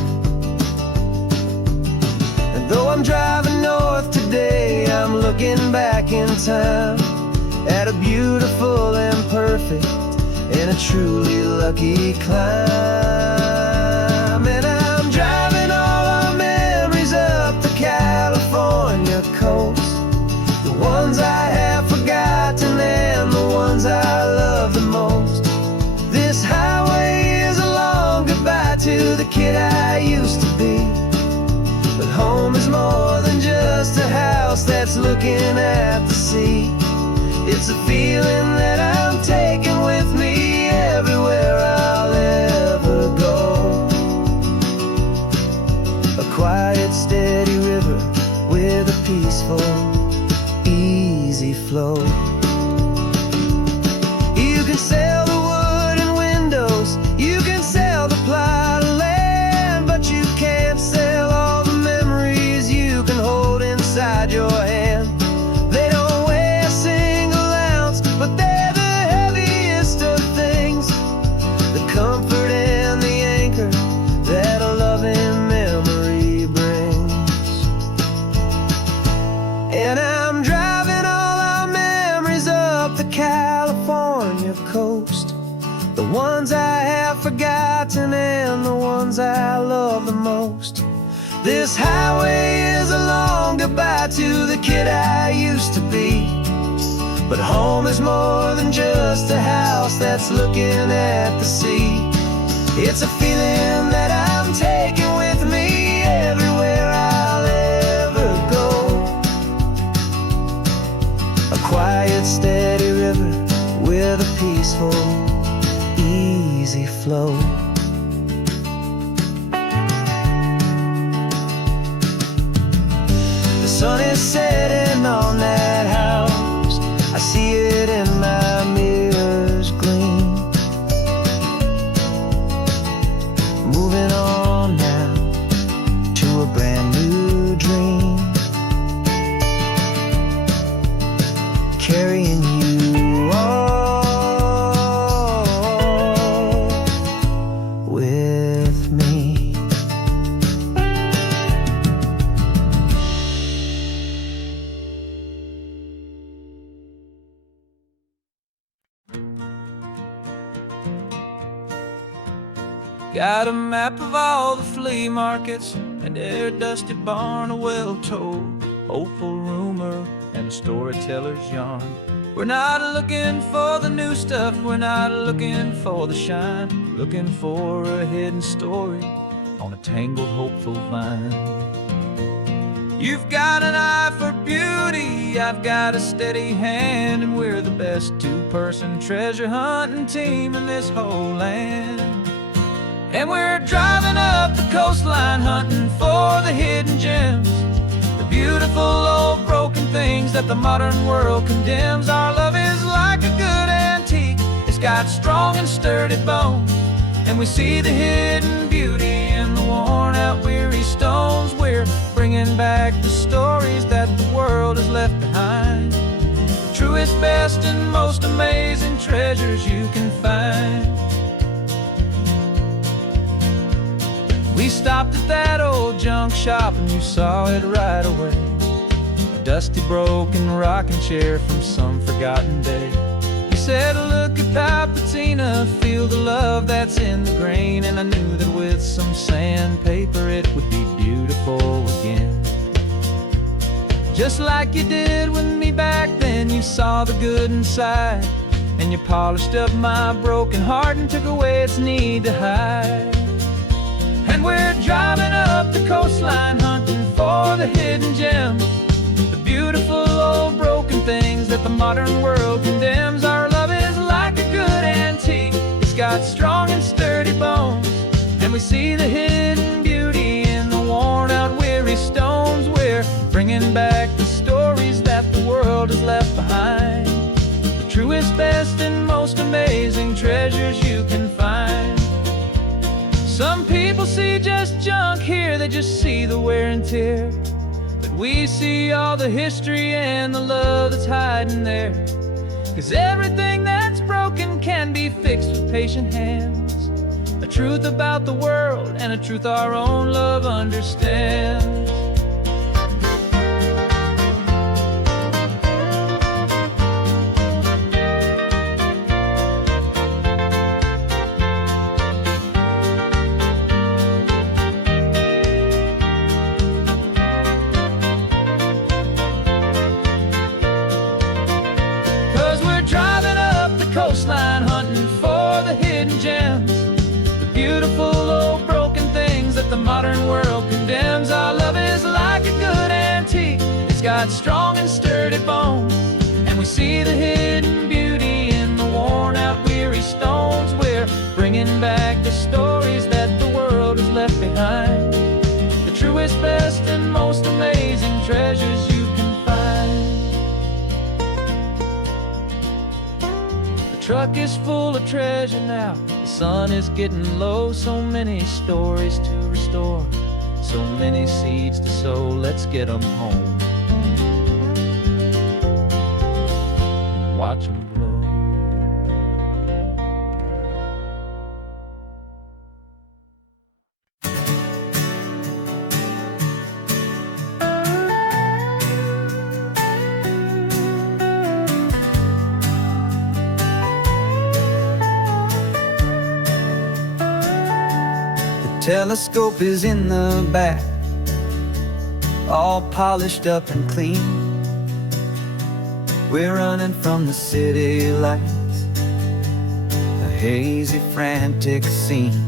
And though I'm driving north today, I'm looking back in time at a beautiful and perfect and a truly lucky climb. And I'm driving all our memories up the California coast, the ones I have forgotten and the ones I love the most. This highway is a long goodbye to the kid I used to be, but home is more than just a house that's looking at the sea. It's a feeling that I'm taking with me everywhere I'll ever go. A quiet, steady river with a peaceful, easy flow. You can sail the wooden windows, you can sail the plot of land, but you can't sail all the memories you can hold inside your hand. They don't weigh a single ounce, but they're the heaviest of things, the comfort and the anchor that a loving memory brings. And I'm driving all our memories up the California coast, the ones I have forgotten and the ones I love the most. This highway is a long goodbye to the kid I used to be, but home is more than just a house that's looking at the sea. It's a feeling that I'm taking with me everywhere I'll ever go. A quiet, steady river with a peaceful, easy flow. The sun is setting on that house, I see it in my mirror's gleam. Moving on now to a brand new dream, carrying you all with me. Got a map of all the flea markets and every dusty barn, a well-told, hopeful rumor, and a storyteller's yarn. We're not looking for the new stuff, we're not looking for the shine, looking for a hidden story on a tangled, hopeful vine. You've got an eye for beauty, I've got a steady hand, and we're the best two-person treasure hunting team in this whole land. And we're driving up the coastline hunting for the hidden gems, the beautiful old broken things that the modern world condemns. Our love is like a good antique, it's got strong and sturdy bones, and we see the hidden beauty in the worn out weary stones. We're bringing back the stories that the world has left behind, the truest, best, and most amazing treasures you can find. We stopped at that old junk shop and you saw it right away, a dusty, broken rocking chair from some forgotten day. You said, look at Papatina, feel the love that's in the grain, and I knew that with some sandpaper it would be beautiful again. Just like you did with me back then, you saw the good inside, and you polished up my broken heart and took away its need to hide. And we're driving up the coastline hunting for the hidden gems, the beautiful old broken things that the modern world condemns. Our love is like a good antique, it's got strong and sturdy bones, and we see the hidden beauty in the worn out weary stones. We're bringing back the stories that the world has left behind, truest, best, and most amazing treasures you can find. Some people see just junk here, they just see the wear and tear. But we see all the history and the love that's hiding there. 'Cause everything that's broken can be fixed with patient hands. A truth about the world and a truth our own love understands. 'Cause we're driving up the coastline, hunting for the hidden gems, the beautiful old broken things that the modern world condemns. Our love is like a good antique, it's got strong and sturdy bones, and we see the hidden beauty in the worn out weary stones. We're bringing back the stories that the world has left behind, the truest, best, and most amazing treasures you can find. The truck is full of treasure now, the sun is getting low. So many stories to restore, so many seeds to sow. Let's get them home, watch them blow. Telescope is in the back, all polished up and clean. We're running from the city lights, a hazy, frantic scene.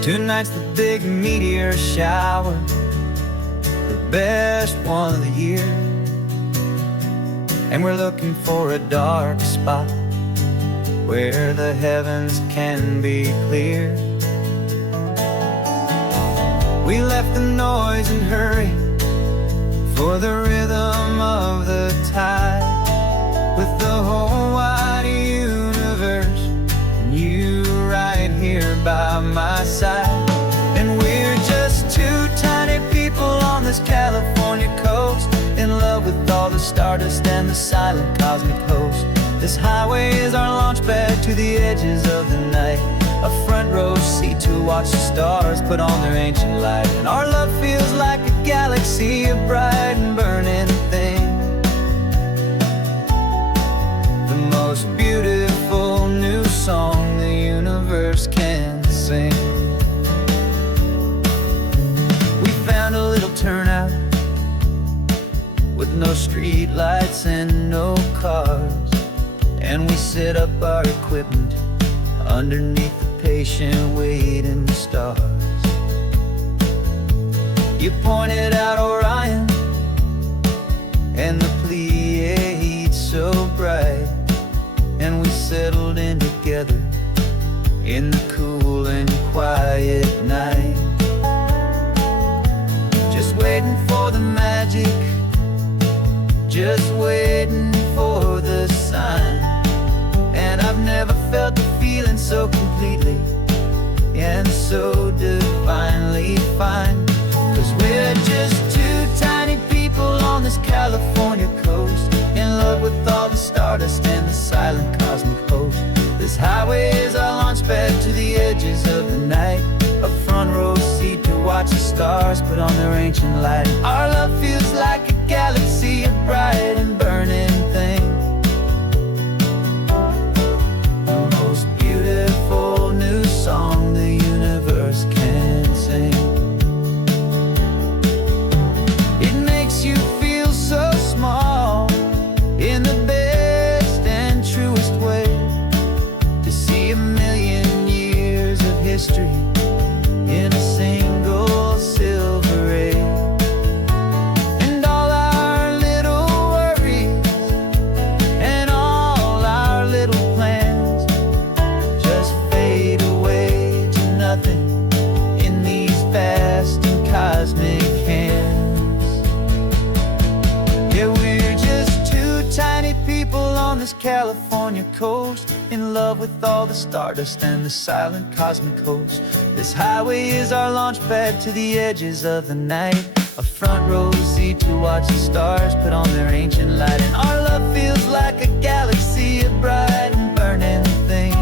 Tonight's the big meteor shower, the best one of the year. And we're looking for a dark spot where the heavens can be clear. We left the noise and hurry for the rhythm of the tide, with the whole wide universe and you right here by my side. And we're just two tiny people on this California coast, in love with all the stardust and the silent cosmic host. This highway is our launch pad to the edges of the night, a front row seat to watch the stars put on their ancient light. And our love feels like a galaxy, a bright and burning thing, the most beautiful new song the universe can sing. We found a little turnout with no street lights and no cars, and we set up our equipment underneath the patient waiting stars. You pointed out Orion and the Pleiades so bright, and we settled in together in the cool and quiet night, just waiting for the magic, just waiting for the sign. And I've never felt the feeling so completely and so divinely fine. 'Cause we're just two tiny people on this California coast, in love with all the stardust and the silent cosmic host. This highway is our launch pad to the edges of the night, a front row seat to watch the stars put on their ancient light. Our love feels like a galaxy, a bright and burning thing, the most beautiful new song the universe can sing. It makes you feel so small in the best and truest way, to see a million years of history in a single silver ray. on this California coast, in love with all the stardust and the silent cosmic host. This highway is our launch pad to the edges of the night, a front row seat to watch the stars put on their ancient light. And our love feels like a galaxy of bright and burning things,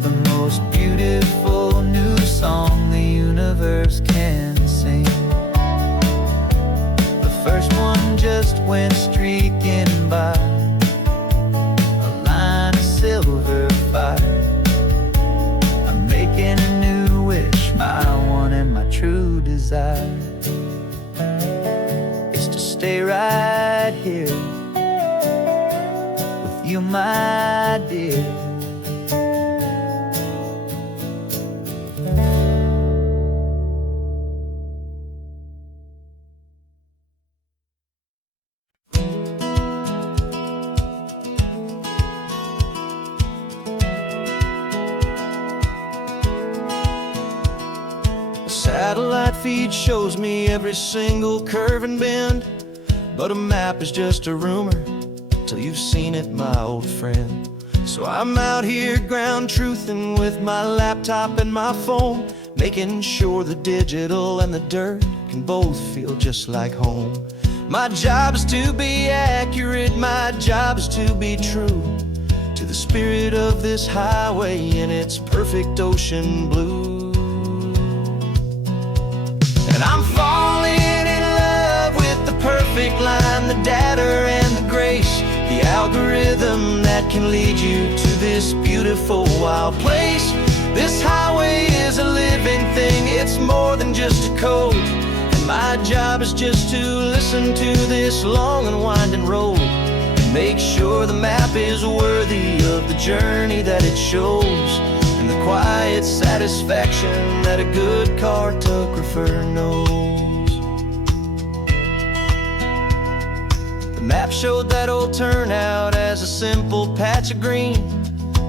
the most beautiful new song the universe can sing. The first one just went streaking by, a line of silver fire. I'm making a new wish, my one and my true desire is to stay right here with you, my dear. Satellite feed shows me every single curve and bend, but a map is just a rumor till you've seen it, my old friend. So I'm out here ground truthing with my laptop and my phone, making sure the digital and the dirt can both feel just like home. My job is to be accurate, my job is to be true to the spirit of this highway in its perfect ocean blue. And I'm falling in love with the perfect line, the data and the grace, the algorithm that can lead you to this beautiful wild place. This highway is a living thing, it's more than just a code. And my job is just to listen to this long and winding road and make sure the map is worthy of the journey that it shows, and the quiet satisfaction that a good cartographer knows. The map showed that old turnout as a simple patch of green,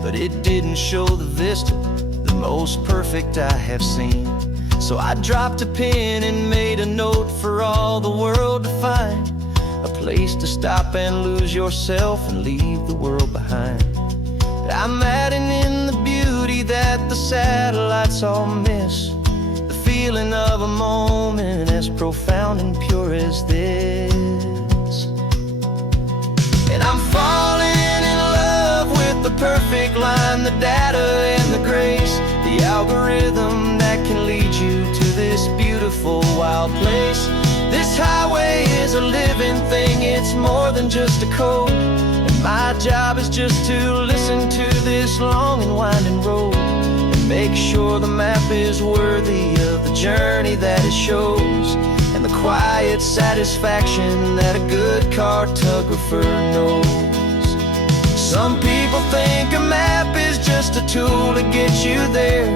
but it didn't show the vista, the most perfect I have seen. So I dropped a pin and made a note for all the world to find, a place to stop and lose yourself and leave the world behind. I'm adding in the beauty that the satellites all miss, the feeling of a moment as profound and pure as this. And I'm falling in love with the perfect line, the data and the grace, the algorithm that can lead you to this beautiful wild place. This highway is a living thing, it's more than just a code. My job is just to listen to this long and winding road and make sure the map is worthy of the journey that it shows, and the quiet satisfaction that a good cartographer knows. Some people think a map is just a tool to get you there,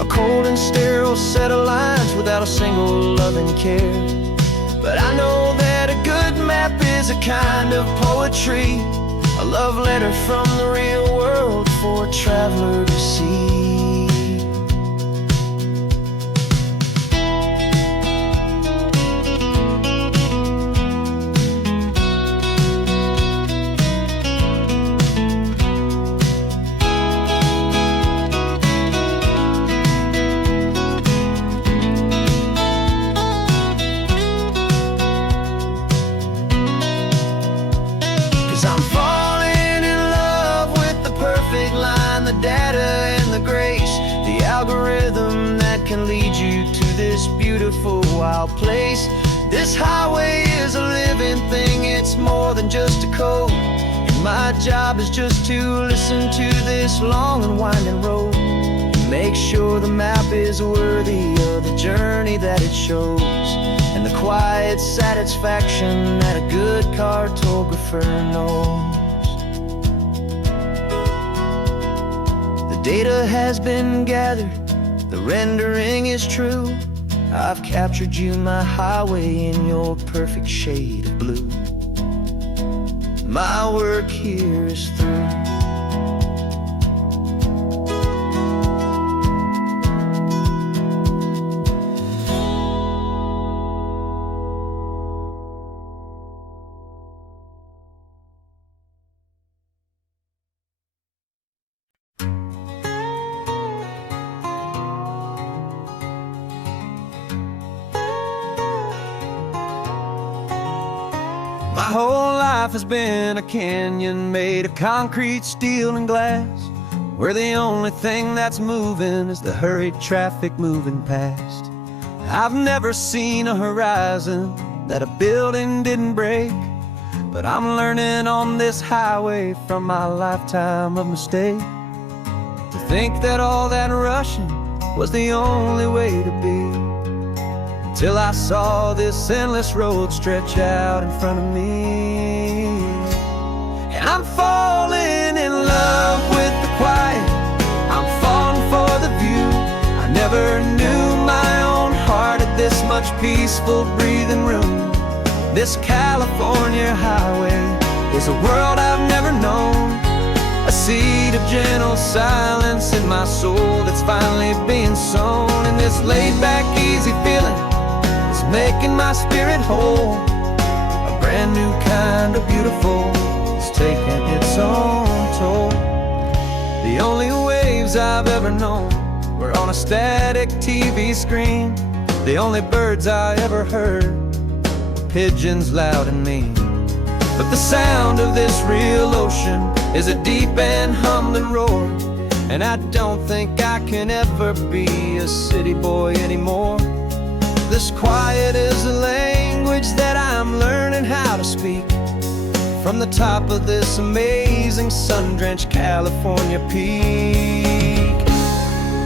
a cold and sterile set of lines without a single loving care. But I know that a good map is a kind of poetry, a love letter from the real world for a traveler to see. Can lead you to this beautiful wild place. This highway is a living thing, it's more than just a code. And my job is just to listen to this long and winding road and make sure the map is worthy of the journey that it shows, and the quiet satisfaction that a good cartographer knows. The data has been gathered, the rendering is true. I've captured you, my highway, in your perfect shade of blue. My work here is through. whole life has been a canyon made of concrete, steel, and glass, where the only thing that's moving is the hurried traffic moving past. I've never seen a horizon that a building didn't break, but I'm learning on this highway from my lifetime of mistakes to think that all that rushing was the only way to be, till I saw this endless road stretch out in front of me. And I'm falling in love with the quiet, I'm falling for the view. I never knew my own heart had this much peaceful breathing room. This California highway is a world I've never known, a seed of gentle silence in my soul that's finally being sown. And this laid-back, easy feeling is making my spirit whole. A brand new kind of beautiful is taking its own toll. The only waves I've ever known were on a static TV screen. The only birds I ever heard were pigeons loud and mean. But the sound of this real ocean is a deep and humbling roar, and I don't think I can ever be a city boy anymore. This quiet is a language that I'm learning how to speak from the top of this amazing sun-drenched California peak.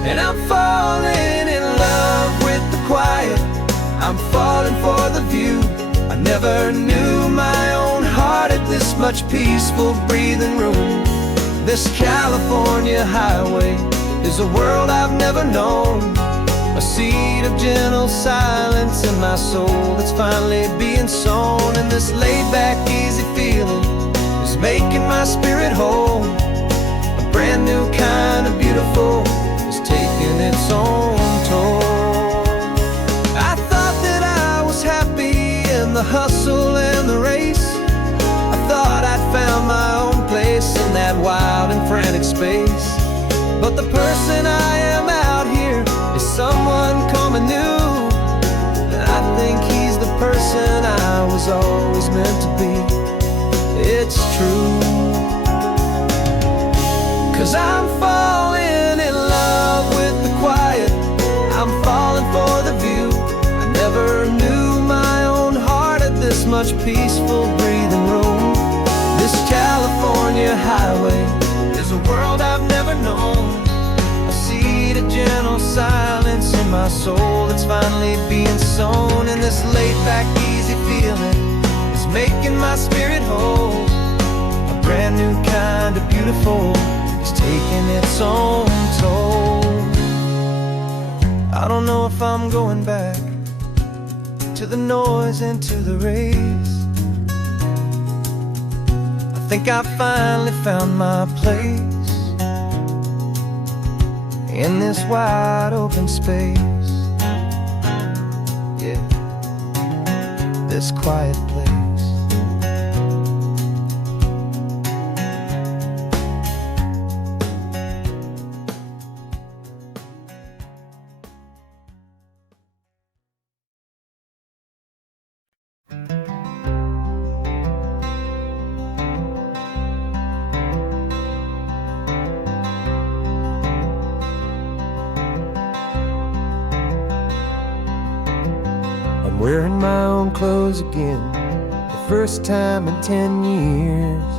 And I'm falling in love with the quiet, I'm falling for the view. I never knew my own heart had this much peaceful breathing room. This California highway is a world I've never known, a seed of gentle silence in my soul that's finally being sown. And this laid-back, easy feeling is making my spirit whole. A brand new kind of beautiful is taking its own toll. I thought that I was happy in the hustle and the race. I thought I'd found my own place in that wild and frantic space. But the person I am out here is someone coming new, and I think he's the person I was always meant to be. It's true, 'cause I'm falling in love with the quiet, I'm falling for the view. I never knew my own heart had this much peaceful breathing room. This California highway is a world I've never known, a seed of gentle silence in my soul that's finally being sown. And this laid-back, easy feeling is making my spirit whole. A brand new kind of beautiful is taking its own toll. I don't know if I'm going back to the noise and to the race. I think I finally found my place in this wide open space. Yeah, this quiet place. I'm wearing my own clothes again, the first time in 10 years.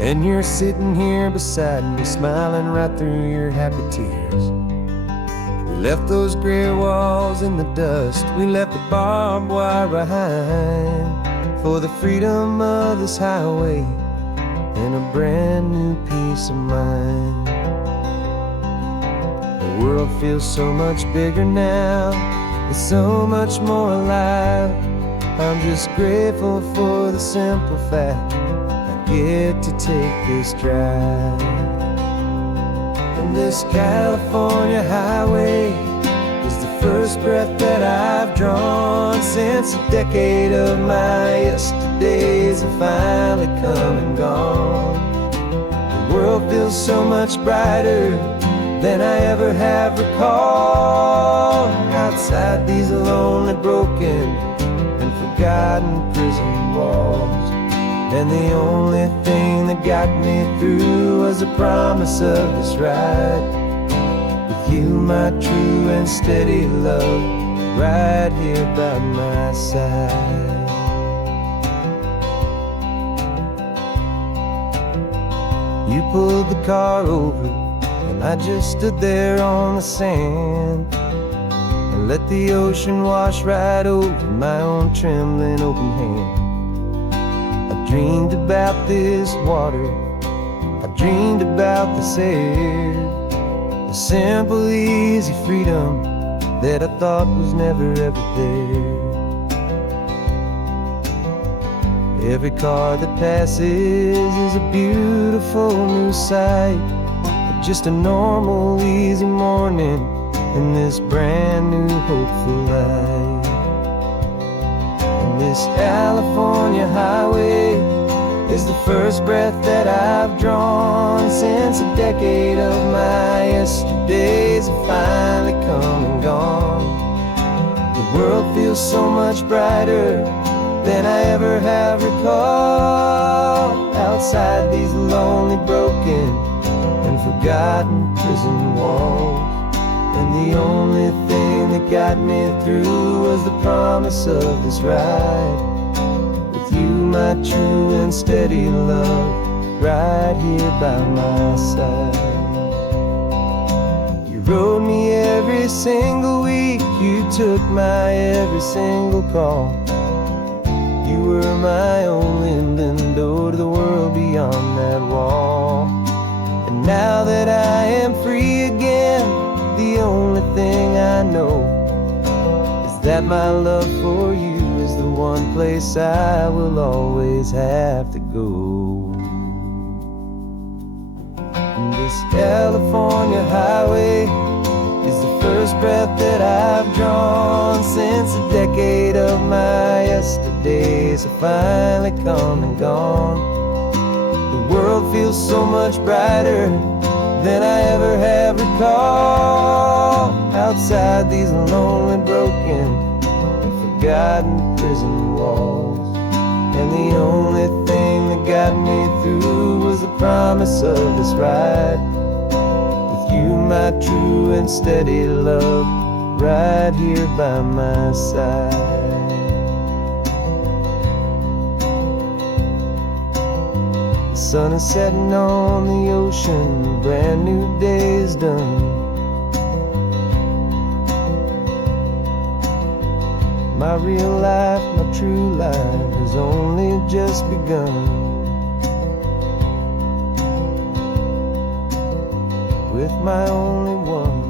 And you're sitting here beside me, smiling right through your happy tears. We left those gray walls in the dust, we left the barbed wire behind, for the freedom of this highway and a brand new peace of mind. The world feels so much bigger now, it's so much more alive. I'm just grateful for the simple fact I get to take this drive. And this California highway is the first breath that I've drawn since a decade of my yesterdays have finally come and gone. The world feels so much brighter than I ever have recalled. Outside these lonely, broken, and forgotten forgotten prison walls. And the only thing that got me through was the promise of this ride. With you, my true and steady love, right here by my side. You pulled the car over, and I just stood there on the sand and let the ocean wash right over my own trembling open hand. I dreamed about this water, I dreamed about this air, the simple, easy freedom that I thought was never ever there. Every car that passes is a beautiful new sight, just a normal, easy morning in this brand new, hopeful life. And this California highway is the first breath that I've drawn since a decade of my yesterdays have finally come and gone. The world feels so much brighter than I ever have recalled, outside these lonely, broken and forgotten prison walls. And the only thing that got me through was the promise of this ride. With you, my true and steady love, right here by my side. You rode me every single week, you took my every single call. You were my only window to the world beyond that wall. And now that I am free again, the only thing I know is that my love for you is the one place I will always have to go. And this California highway is the first breath that I've drawn since a decade of my yesterdays have finally come and gone. The world feels so much brighter than I ever have recalled, outside these lonely, broken and forgotten prison walls. And the only thing that got me through was the promise of this ride. With you, my true and steady love, right here by my side. The sun is setting on the ocean, a brand new day is done. My real life, my true life has only just begun. With my only one.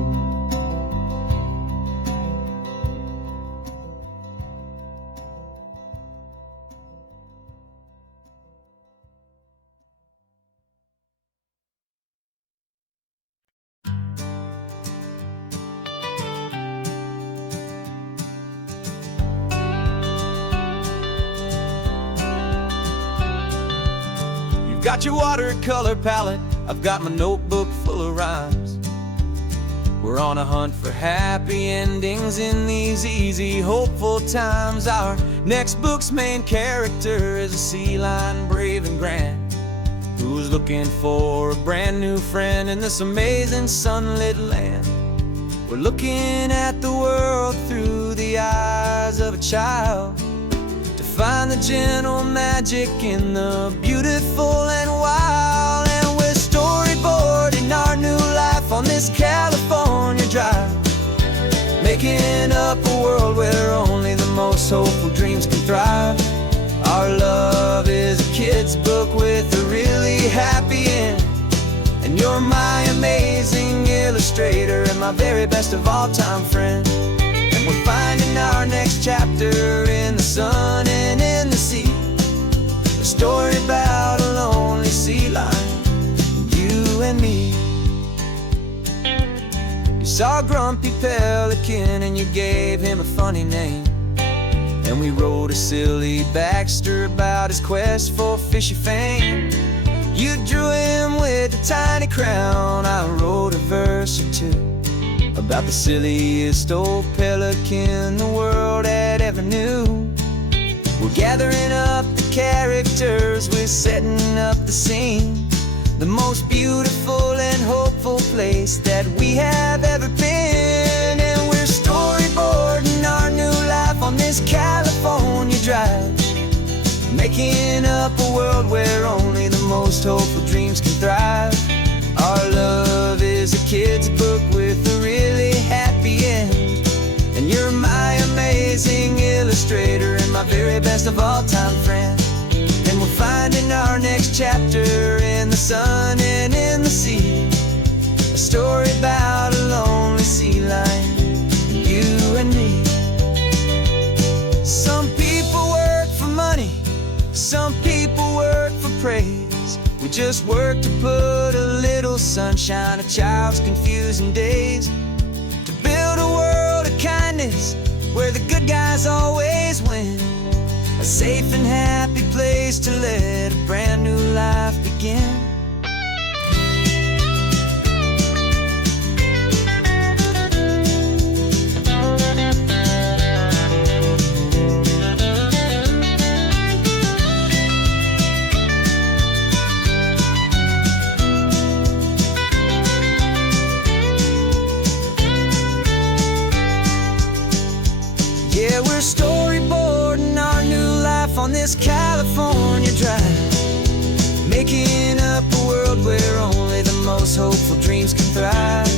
Got your watercolor palette, I've got my notebook full of rhymes. We're on a hunt for happy endings in these easy, hopeful times. Our next book's main character is a sea lion, brave and grand, who's looking for a brand new friend in this amazing sunlit land. We're looking at the world through the eyes of a child, find the gentle magic in the beautiful and wild. And we're storyboarding our new life on this California drive, making up a world where only the most hopeful dreams can thrive. Our love is a kid's book with a really happy end, and you're my amazing illustrator and my very best of all time friend. We're finding our next chapter in the sun and in the sea, a story about a lonely sea lion, you and me. You saw a grumpy pelican and you gave him a funny name, and we wrote a silly Baxter about his quest for fishy fame. You drew him with a tiny crown, I wrote a verse or two about the silliest old pelican the world had ever knew. chapters, we're setting up the scene. The most beautiful and hopeful place that we have ever been. And we're storyboarding our new life on this California drive, making up a world where only the most hopeful dreams can thrive. Our love is a kid's book with a really happy end, and you're my amazing illustrator and my very best of all time friend. And we're finding our next chapter in the sun and in the sea, a story about a lonely sea lion, you and me. Some people work for money, some people work for praise. We just work to put a little sunshine in a child's confusing days, to build a world of kindness where the good guys always win, a safe and happy place to let a brand new life begin. Yeah, we're storyboarding our new life on this California drive, making up a world where only the most hopeful dreams can thrive.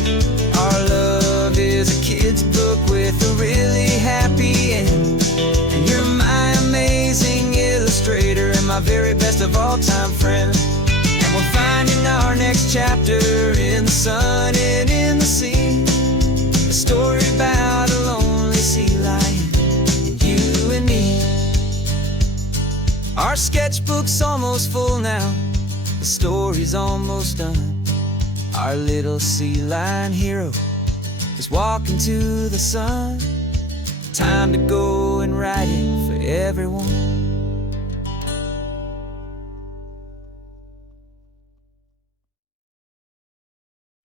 Our love is a kid's book with a really happy end, and you're my amazing illustrator and my very best of all time friend. And we're finding our next chapter in the sun and in the sea, a story about a lonely sea lion, you and me. Our sketchbook's almost full now, the story's almost done. Our little sea lion hero is walking to the sun. Time to go and write it for everyone.